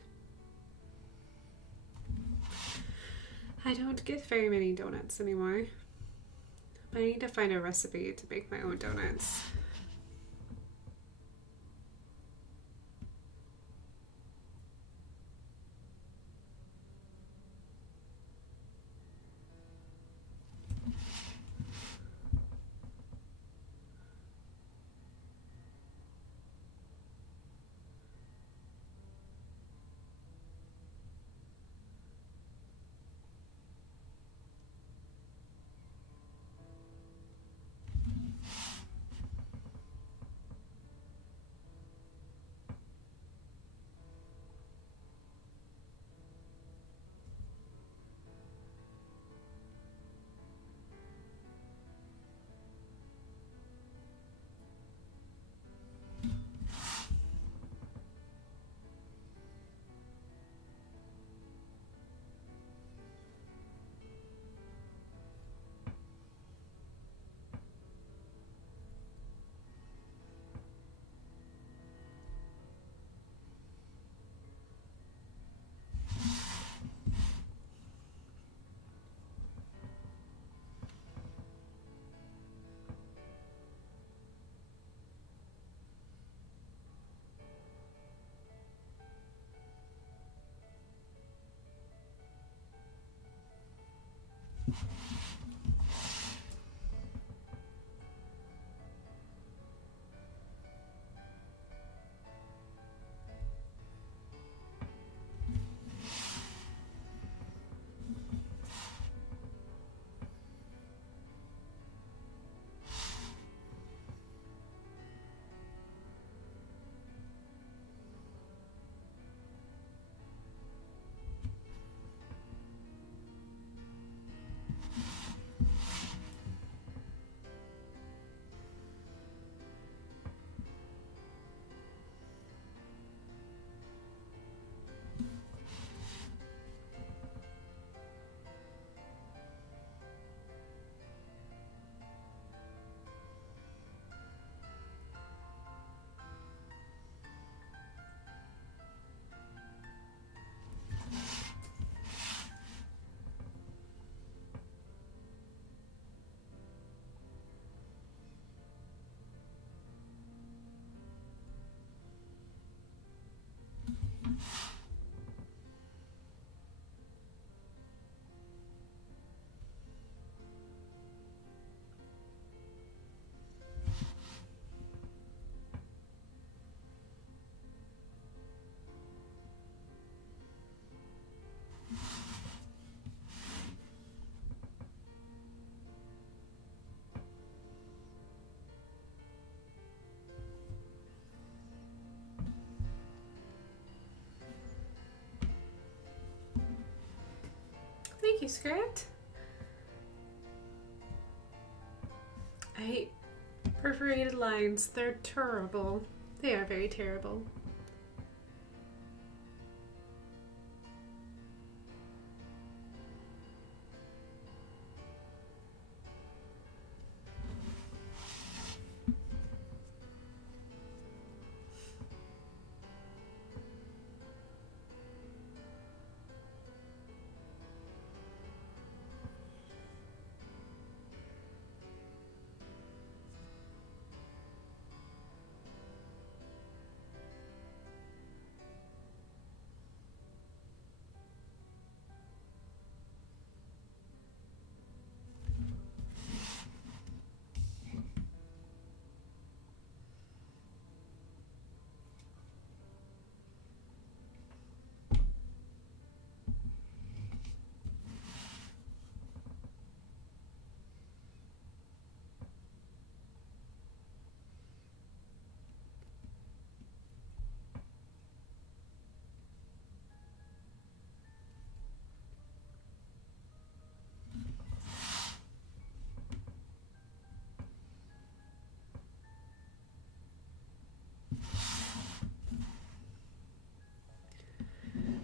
I don't get very many donuts anymore, but I need to find a recipe to make my own donuts. Thank you, Script. I hate perforated lines. They're terrible. They are very terrible.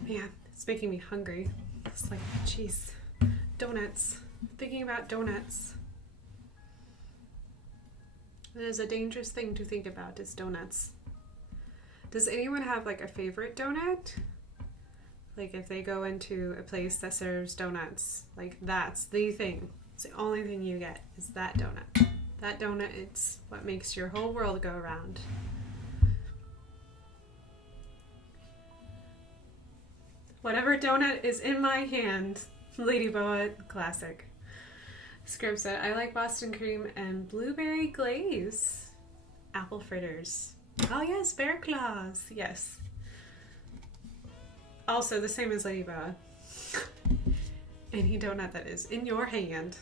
Man, it's making me hungry. It's like, jeez, donuts. Thinking about donuts. It is a dangerous thing to think about, is donuts. Does anyone have like a favorite donut? Like if they go into a place that serves donuts, like that's the thing. It's the only thing you get is that donut. That donut, it's what makes your whole world go around. Whatever donut is in my hand, Lady Boa, classic. Scrib said, I like Boston cream and blueberry glaze. Apple fritters. Oh yes, bear claws. Yes. Also the same as Lady Boa. Any donut that is in your hand.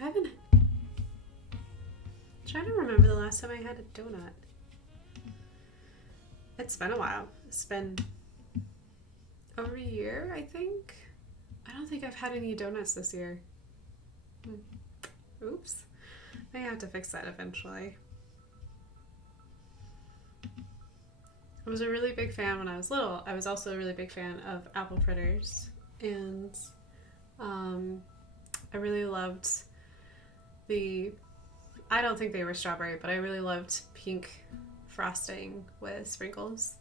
I haven't... trying to remember the last time I had a donut. It's been a while. It's been over a year, I think. I don't think I've had any donuts this year. Oops. I have to fix that eventually. I was a really big fan when I was little. I was also a really big fan of apple fritters. And I really loved I don't think they were strawberry, but I really loved pink frosting with sprinkles.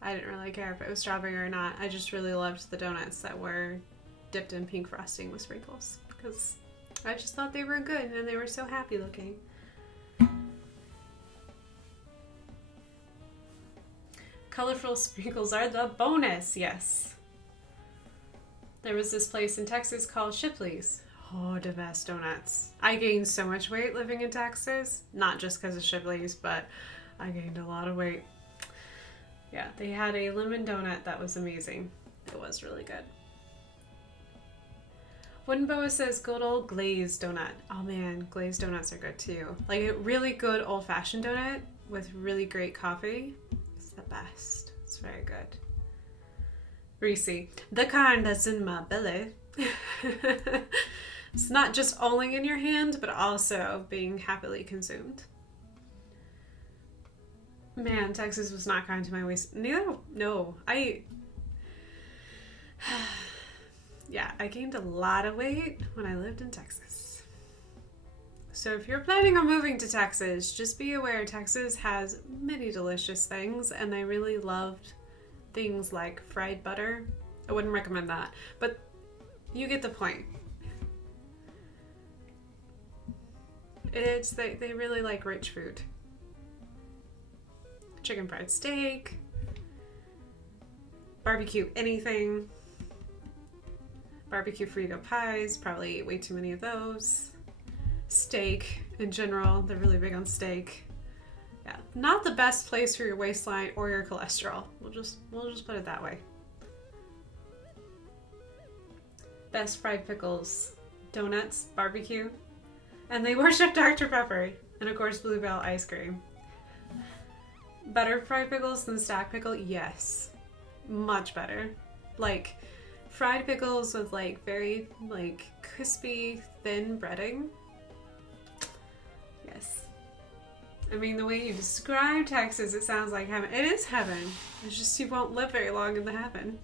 I didn't really care if it was strawberry or not. I just really loved the donuts that were dipped in pink frosting with sprinkles because I just thought they were good and they were so happy looking. Colorful sprinkles are the bonus, yes. There was this place in Texas called Shipley's. Oh, the best donuts. I gained so much weight living in Texas. Not just because of Shipley's, but I gained a lot of weight. Yeah, they had a lemon donut that was amazing. It was really good. Wooden Boa says good old glazed donut. Oh man, glazed donuts are good too. Like a really good old-fashioned donut with really great coffee. It's the best. It's very good. Reese, the kind that's in my belly. It's not just only in your hand, but also being happily consumed. Man, Texas was not kind to my waist. No, yeah, I gained a lot of weight when I lived in Texas. So if you're planning on moving to Texas, just be aware Texas has many delicious things, and they really loved things like fried butter. I wouldn't recommend that, but you get the point. They really like rich food. Chicken fried steak, barbecue anything, barbecue Frito pies, probably ate way too many of those. Steak in general, they're really big on steak. Yeah, not the best place for your waistline or your cholesterol. We'll just put it that way. Best fried pickles, donuts, barbecue, and they worship Dr. Pepper, and of course Bluebell ice cream. better fried pickles than stacked pickle? Yes. Much better. Like fried pickles with like very like crispy thin breading. Yes. I mean, the way you describe Texas, it sounds like heaven. It is heaven. It's just you won't live very long in the heaven.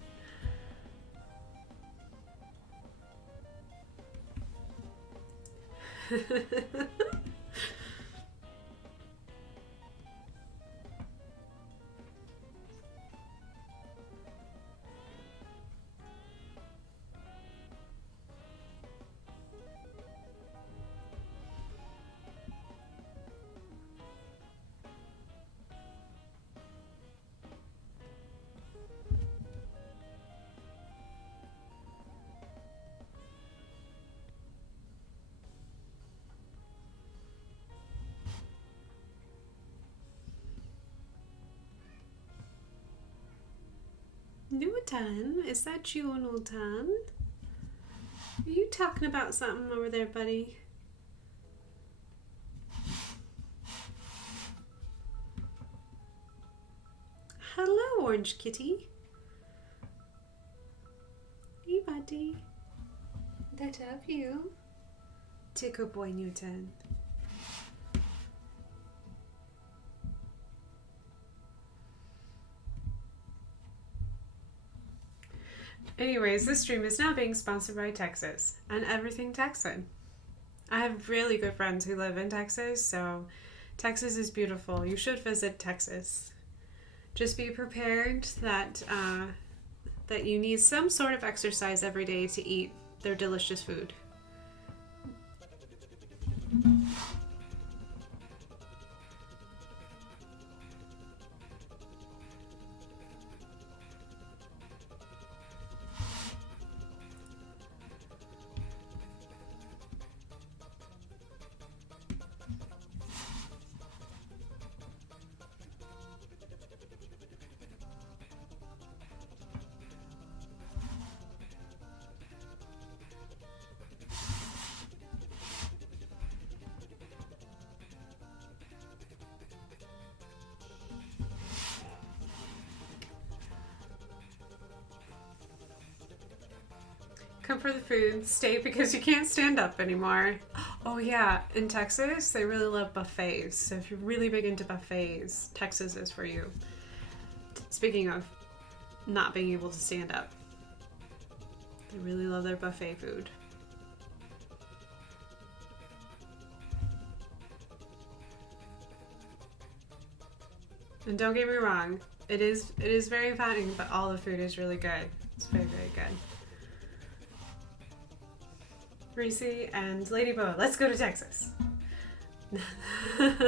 Newton, is that you, Newton? Are you talking about something over there, buddy? Hello, Orange Kitty. Hey, buddy. That help you? Tickle boy, Newton. Anyways, this stream is now being sponsored by Texas and everything Texan. I have really good friends who live in Texas, so Texas is beautiful. You should visit Texas. Just be prepared that that you need some sort of exercise every day to eat their delicious food. Come for the food, stay because you can't stand up anymore. Oh yeah, in Texas, they really love buffets. So if you're really big into buffets, Texas is for you. Speaking of not being able to stand up, they really love their buffet food. And don't get me wrong, it is very fattening, but all the food is really good. It's very, very good. Reese and Lady Bo, let's go to Texas. You're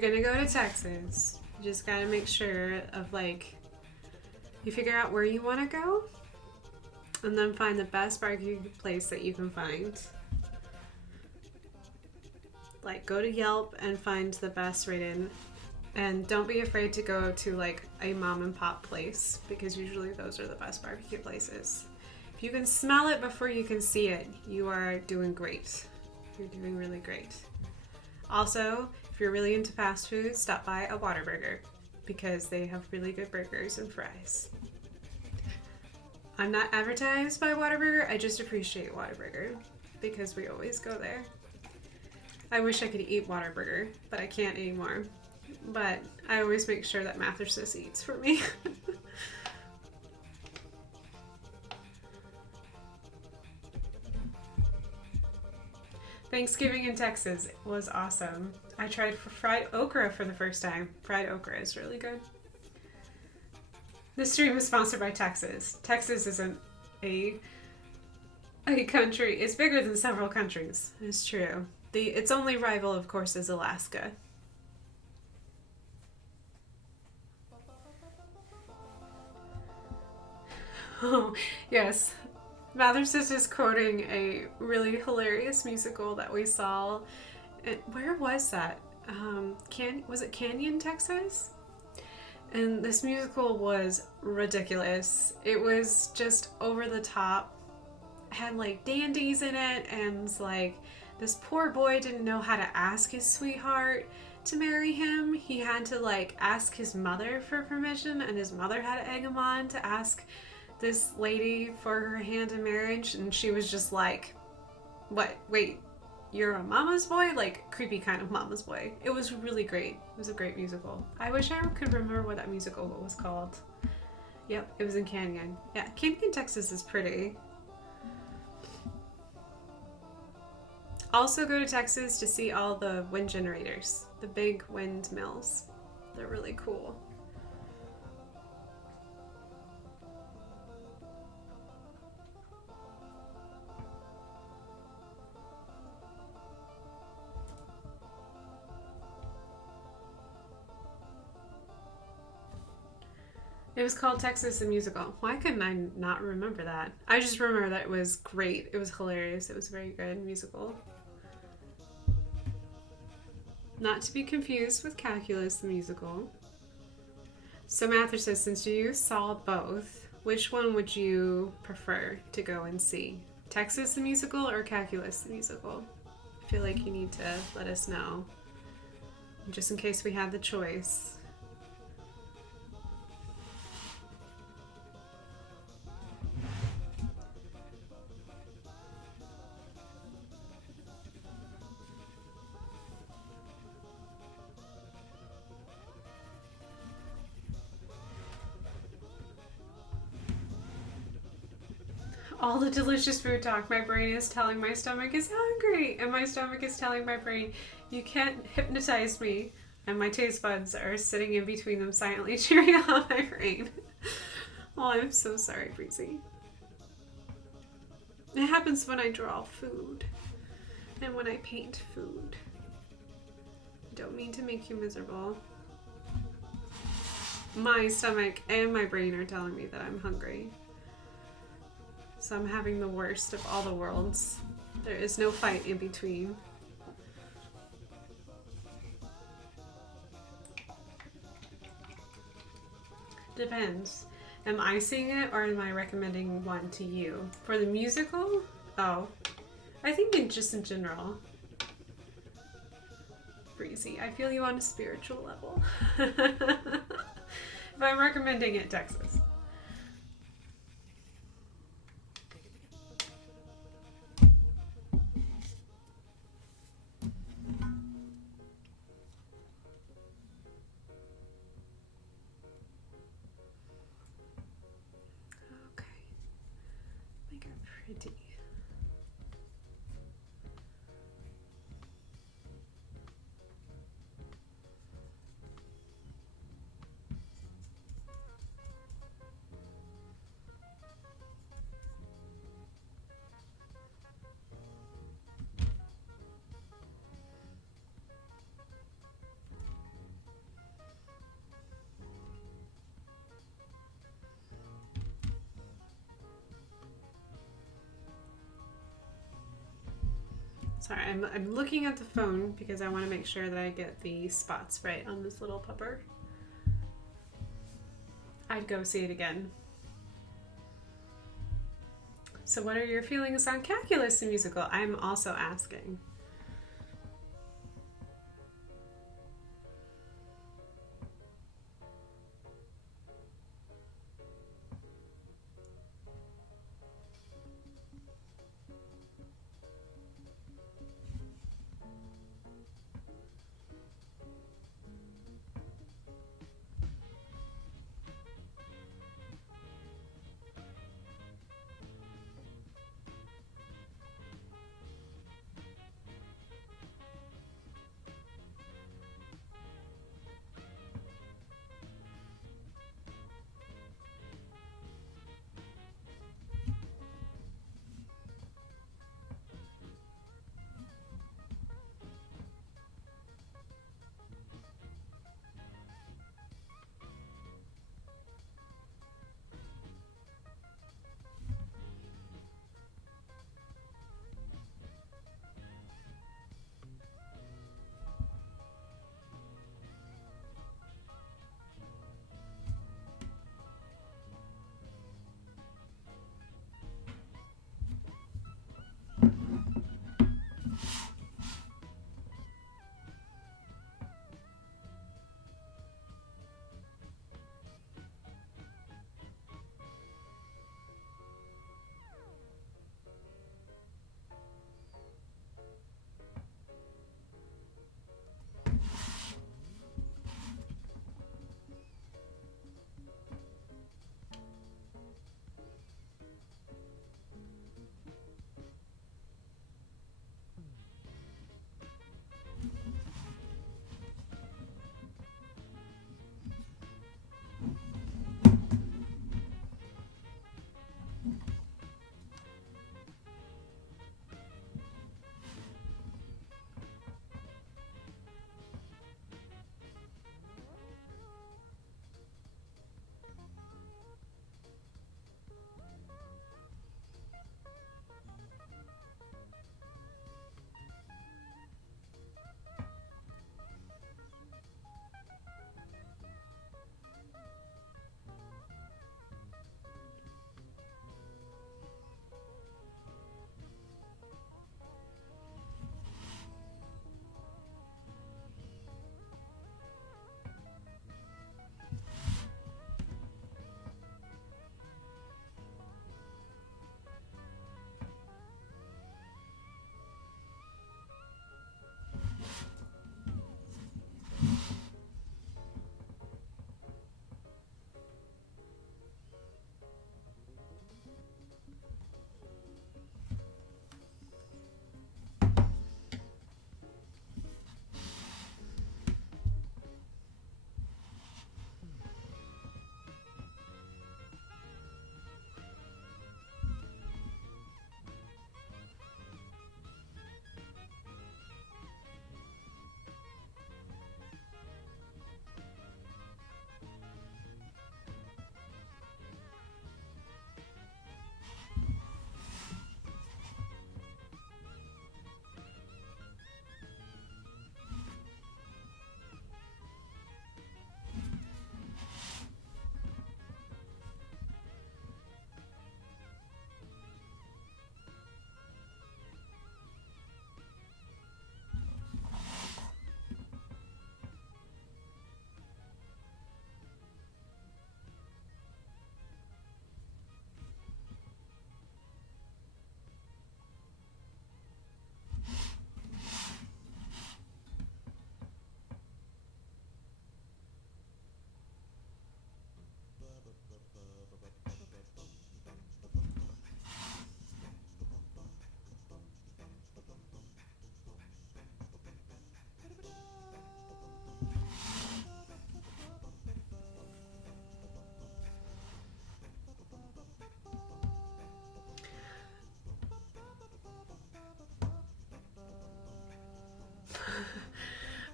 gonna go to Texas. You just gotta make sure of like, you figure out where you wanna go and then find the best barbecue place that you can find. Like go to Yelp and find the best rated. And don't be afraid to go to like a mom and pop place because usually those are the best barbecue places. If you can smell it before you can see it, you are doing great. You're doing really great. Also, if you're really into fast food, stop by a Whataburger because they have really good burgers and fries. I'm not advertised by Whataburger, I just appreciate Whataburger because we always go there. I wish I could eat Whataburger, but I can't anymore. But I always make sure that Mathersus eats for me. Thanksgiving in Texas was awesome. I tried fried okra for the first time. Fried okra is really good. This stream is sponsored by Texas. Texas isn't a country. It's bigger than several countries. It's true. Its only rival, of course, is Alaska. Oh, yes. Mathersus is quoting a really hilarious musical that we saw. Where was that? Was it Canyon, Texas? And this musical was ridiculous. It was just over the top. had like dandies in it, and like this poor boy didn't know how to ask his sweetheart to marry him. He had to like ask his mother for permission, and his mother had to egg him on to ask this lady for her hand in marriage, and she was just like, what, wait, you're a mama's boy? Like, creepy kind of mama's boy. It was really great. It was a great musical. I wish I could remember what that musical was called. Yep, it was in Canyon. Yeah, Canyon, Texas is pretty. Also go to Texas to see all the wind generators, the big windmills. They're really cool. It was called Texas the Musical. Why couldn't I not remember that? I just remember that it was great. It was hilarious. It was a very good musical. Not to be confused with Calculus the Musical. So Mather says, since you saw both, which one would you prefer to go and see? Texas the Musical or Calculus the Musical? I feel like you need to let us know, just in case we had the choice. All the delicious food talk. My brain is telling my stomach is hungry, and my stomach is telling my brain, you can't hypnotize me. And my taste buds are sitting in between them, silently cheering on my brain. Oh, I'm so sorry, Breezy. It happens when I draw food and when I paint food. I don't mean to make you miserable. My stomach and my brain are telling me that I'm hungry. So I'm having the worst of all the worlds. There is no fight in between. Depends. Am I seeing it or am I recommending one to you? For the musical? Oh. I think just in general. Breezy. I feel you on a spiritual level. If I'm recommending it, Texas. Pretty. Sorry, I'm looking at the phone because I want to make sure that I get the spots right on this little pupper. I'd go see it again. So what are your feelings on Calculus the Musical? I'm also asking.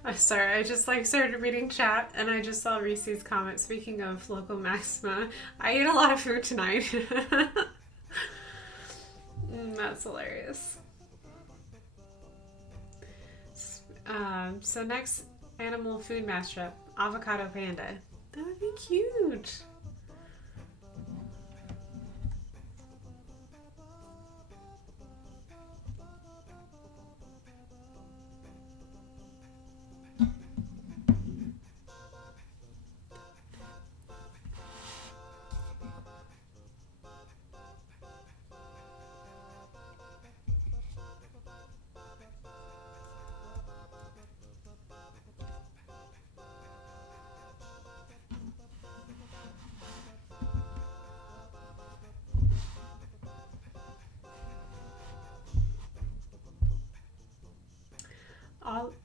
I'm sorry, I just like started reading chat and I just saw Reese's comment. Speaking of local maxima, I ate a lot of food tonight. That's hilarious. So next animal food mashup, avocado panda. That would be cute.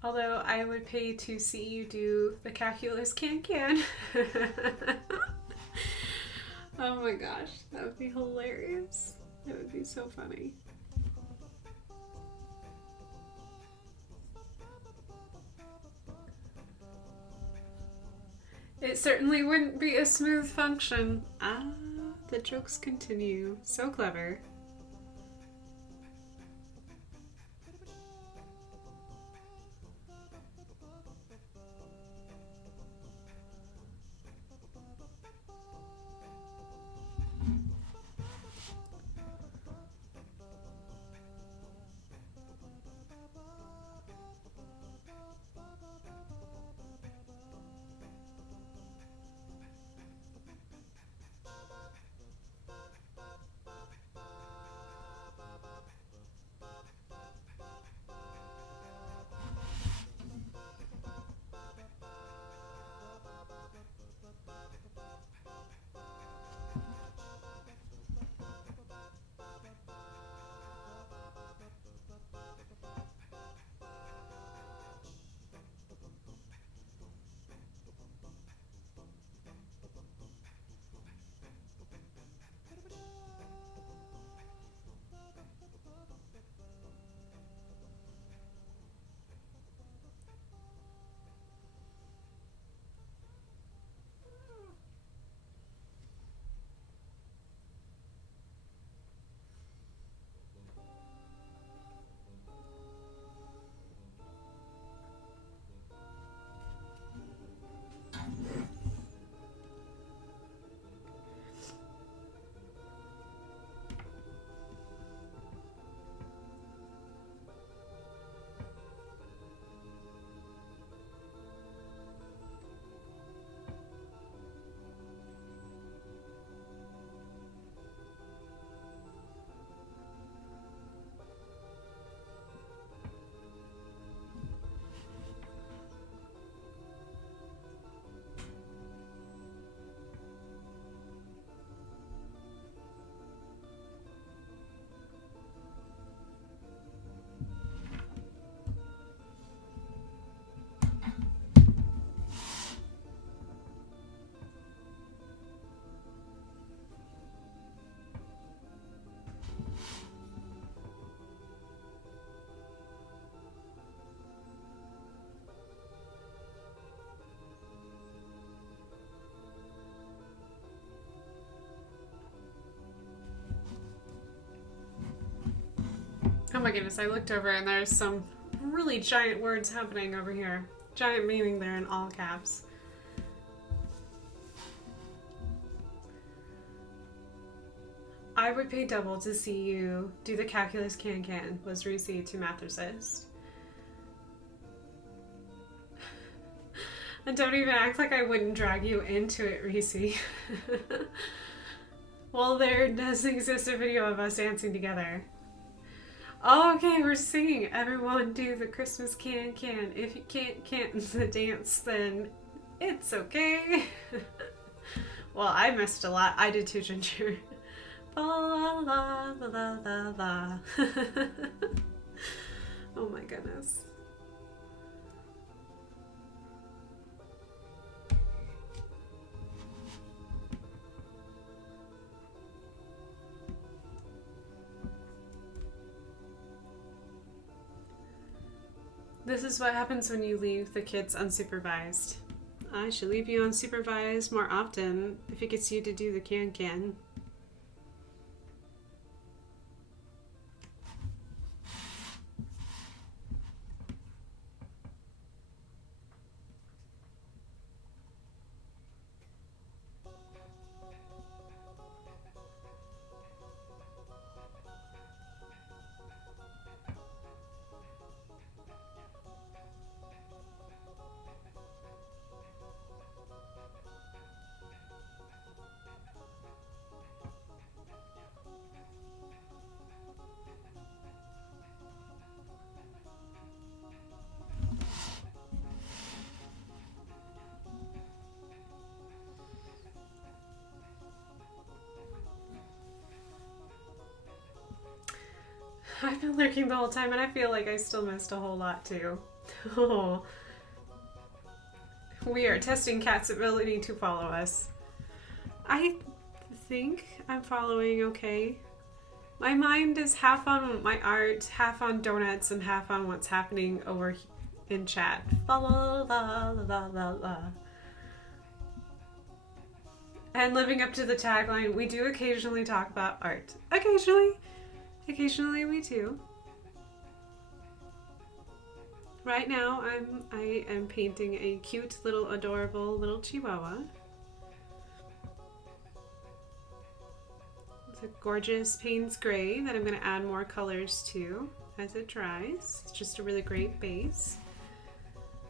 Although I would pay to see you do the calculus can. Oh my gosh, that would be hilarious. That would be so funny. It certainly wouldn't be a smooth function. Ah, the jokes continue. So clever. Oh my goodness, I looked over and there's some really giant words happening over here. Giant meaning there in all caps. I would pay double to see you do the calculus can, was Reese to math resist. And don't even act like I wouldn't drag you into it, Reese. Well, there does exist a video of us dancing together. Oh, okay, we're singing. Everyone do the Christmas can. If you can't the dance, then it's okay. Well, I missed a lot. I did too, Ginger. La la la la la la la. Oh my goodness. This is what happens when you leave the kids unsupervised. I should leave you unsupervised more often if it gets you to do the can-can. I've been lurking the whole time and I feel like I still missed a whole lot too. Oh. We are testing Kat's ability to follow us. I think I'm following okay. My mind is half on my art, half on donuts, and half on what's happening over in chat. La la la la la la. And living up to the tagline, we do occasionally talk about art. Occasionally we do. Right now I am painting a cute little adorable little chihuahua. It's a gorgeous Payne's Gray that I'm going to add more colors to as it dries. It's just a really great base.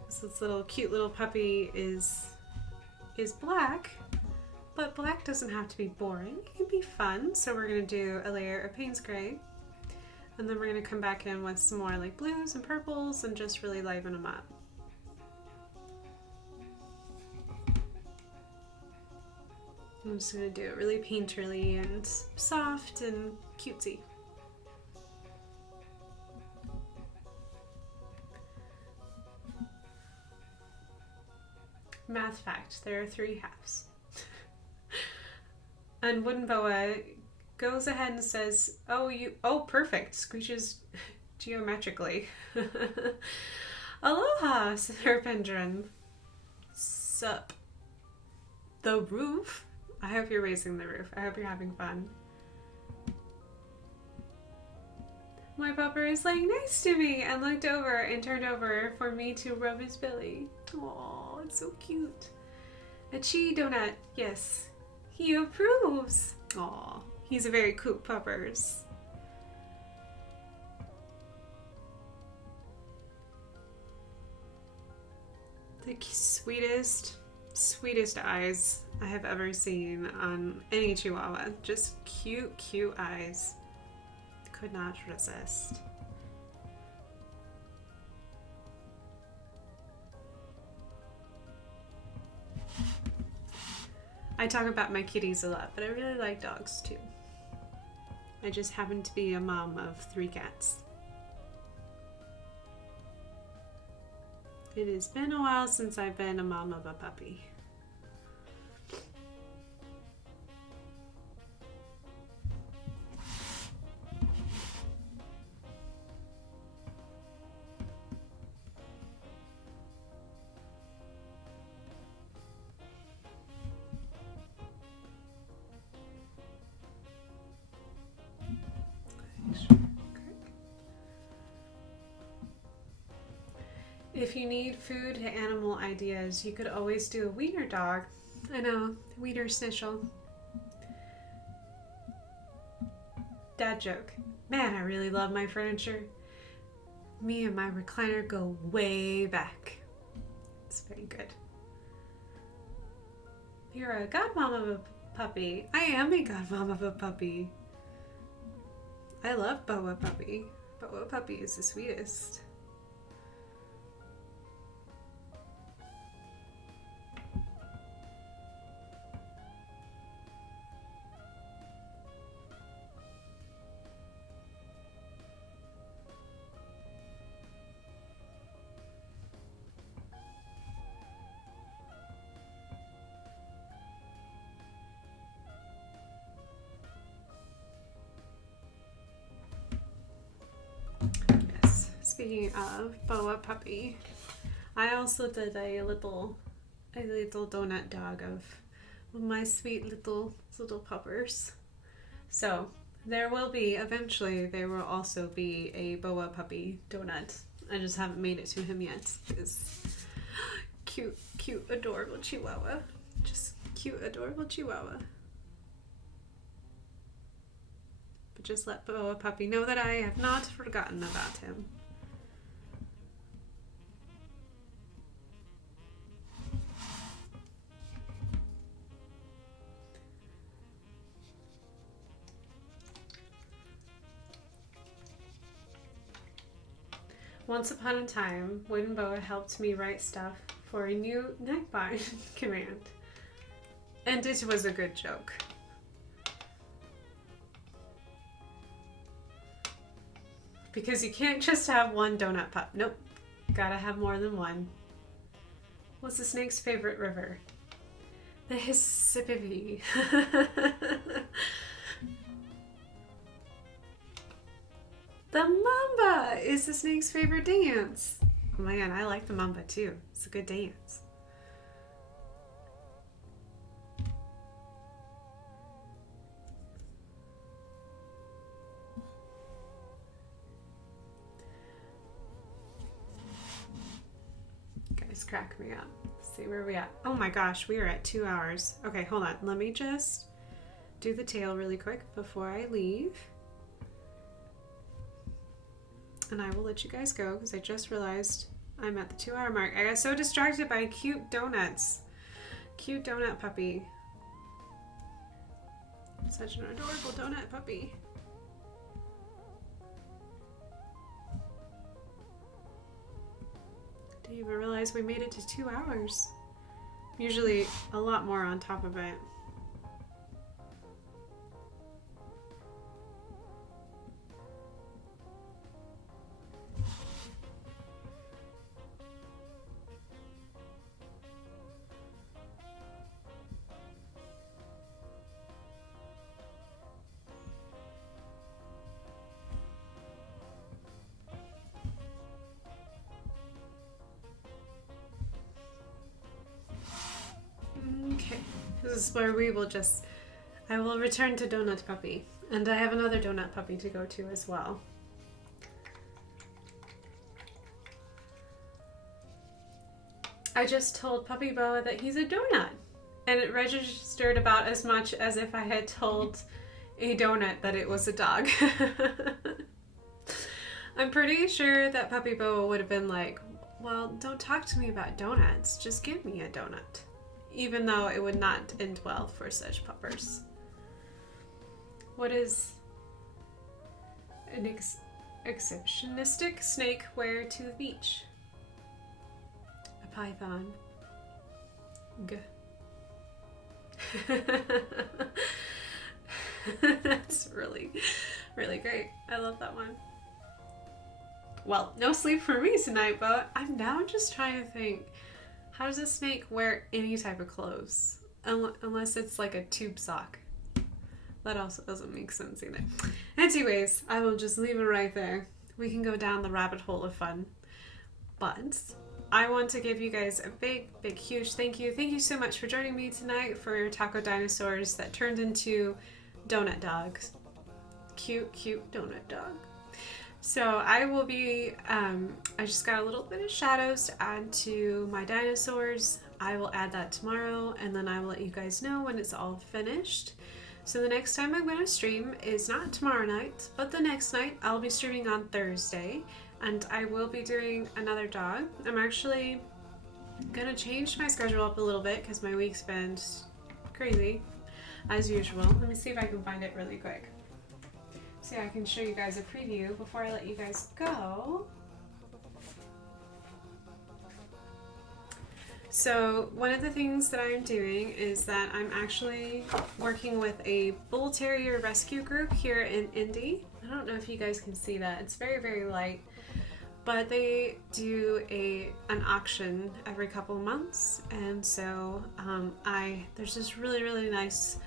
This little cute little puppy is black, but black doesn't have to be boring. It can be fun. So we're going to do a layer of Payne's Gray. And then we're going to come back in with some more like blues and purples and just really liven them up. I'm just going to do it really painterly and soft and cutesy. Math fact, there are 3 halves. And Wooden Boa goes ahead and says, oh perfect, squeezes geometrically. Aloha, Serpendron. Sup. The roof? I hope you're raising the roof. I hope you're having fun. My pupper is laying next to me and looked over and turned over for me to rub his belly. Oh, it's so cute. A chi donut, yes. He approves. Aw. He's a very cute puppers. The sweetest eyes I have ever seen on any chihuahua. Just cute eyes. Could not resist. I talk about my kitties a lot, but I really like dogs too. I just happen to be a mom of 3 cats. It has been a while since I've been a mom of a puppy. If you need food to animal ideas, you could always do a wiener dog. I know, wiener snitchel. Dad joke. Man, I really love my furniture. Me and my recliner go way back. It's very good. You're a godmom of a puppy. I am a godmom of a puppy. I love Boa Puppy. Boa Puppy is the sweetest. speaking of Boa Puppy, I also did a little donut dog of my sweet little puppers. So there will also be a Boa Puppy donut. I just haven't made it to him yet. It's cute, adorable Chihuahua. Just cute, adorable Chihuahua. But just let Boa Puppy know that I have not forgotten about him. Once upon a time, when Boa helped me write stuff for a new neckbind command. And it was a good joke. Because you can't just have one donut pup. Nope. Gotta have more than one. What's the snake's favorite river? The Mississippi. The mamba is the snake's favorite dance. Oh man, I like the mamba too. It's a good dance. Guys, crack me up. Let's see where we at. Oh my gosh, we are at 2 hours. Okay, hold on. Let me just do the tail really quick before I leave. And I will let you guys go because I just realized I'm at the 2 hour mark. I got so distracted by cute donuts. Cute donut puppy. Such an adorable donut puppy. Didn't even realize we made it to 2 hours. Usually a lot more on top of it. This is where I will return to Donut Puppy. And I have another Donut Puppy to go to as well. I just told Puppy Boa that he's a donut. And it registered about as much as if I had told a donut that it was a dog. I'm pretty sure that Puppy Boa would have been like, well, don't talk to me about donuts. Just give me a donut. Even though it would not end well for such puppers. What is an exhibitionistic snake wear to the beach? A python. G. That's really, really great. I love that one. Well, no sleep for me tonight, but I'm now just trying to think. How does a snake wear any type of clothes? Unless it's like a tube sock. That also doesn't make sense either. Anyways, I will just leave it right there. We can go down the rabbit hole of fun. But I want to give you guys a big, huge thank you. Thank you so much for joining me tonight for Taco Dinosaurs that turned into donut dogs. Cute donut dog. So I will be, I just got a little bit of shadows to add to my dinosaurs. I will add that tomorrow and then I will let you guys know when it's all finished. So the next time I'm going to stream is not tomorrow night, but the next night. I'll be streaming on Thursday and I will be doing another dog. I'm actually going to change my schedule up a little bit because my week's been crazy as usual. Let me see if I can find it really quick. So I can show you guys a preview before I let you guys go. So one of the things that I'm doing is that I'm actually working with a bull terrier rescue group here in Indy. I don't know if you guys can see that. It's very, very light. But they do an auction every couple of months. And so there's this really, really nice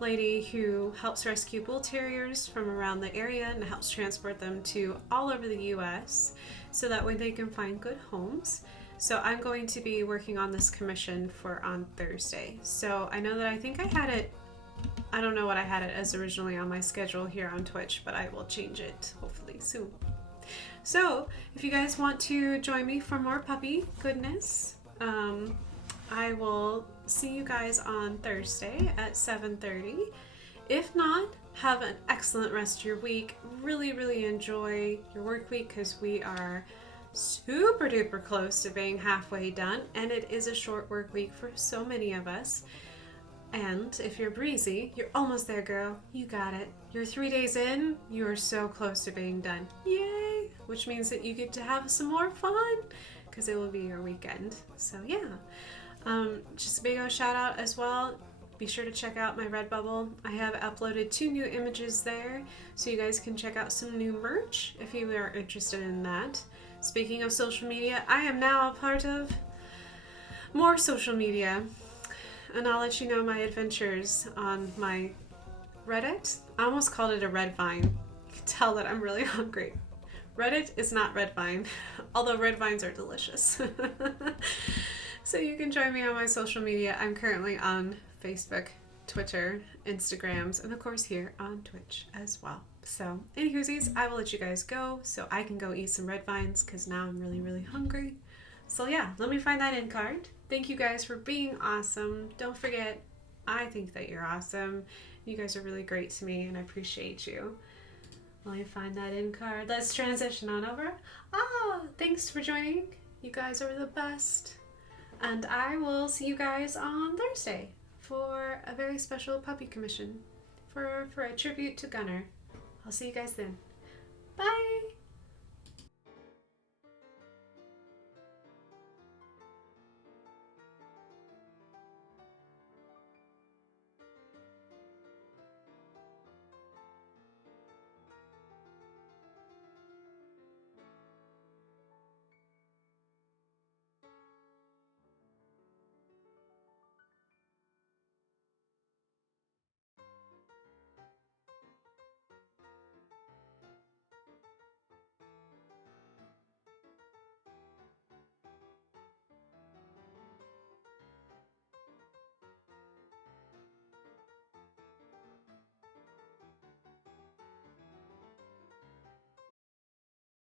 lady who helps rescue bull terriers from around the area and helps transport them to all over the US so that way they can find good homes. So I'm going to be working on this commission for on Thursday. So I know that I think I had it, I don't know what I had it as originally on my schedule here on Twitch, but I will change it hopefully soon. So if you guys want to join me for more puppy goodness, I will see you guys on Thursday at 7:30. If not, have an excellent rest of your week. Really enjoy your work week because we are super duper close to being halfway done, and it is a short work week for so many of us. And if you're breezy, you're almost there, girl. You got it. You're 3 days in, you're so close to being done. Yay! Which means that you get to have some more fun because it will be your weekend. So yeah. Just a big old shout out as well. Be sure to check out my Redbubble. I have uploaded 2 new images there, so you guys can check out some new merch if you are interested in that. Speaking of social media, I am now a part of more social media, and I'll let you know my adventures on my Reddit. I almost called it a red vine. You can tell that I'm really hungry. Reddit is not red vine, although red vines are delicious. So you can join me on my social media. I'm currently on Facebook, Twitter, Instagrams, and of course here on Twitch as well. So anywhoosies, I will let you guys go so I can go eat some red vines because now I'm really hungry. So yeah, let me find that end card. Thank you guys for being awesome. Don't forget, I think that you're awesome. You guys are really great to me and I appreciate you. Let me find that end card. Let's transition on over. Thanks for joining. You guys are the best. And I will see you guys on Thursday for a very special puppy commission for a tribute to Gunner. I'll see you guys then. Bye!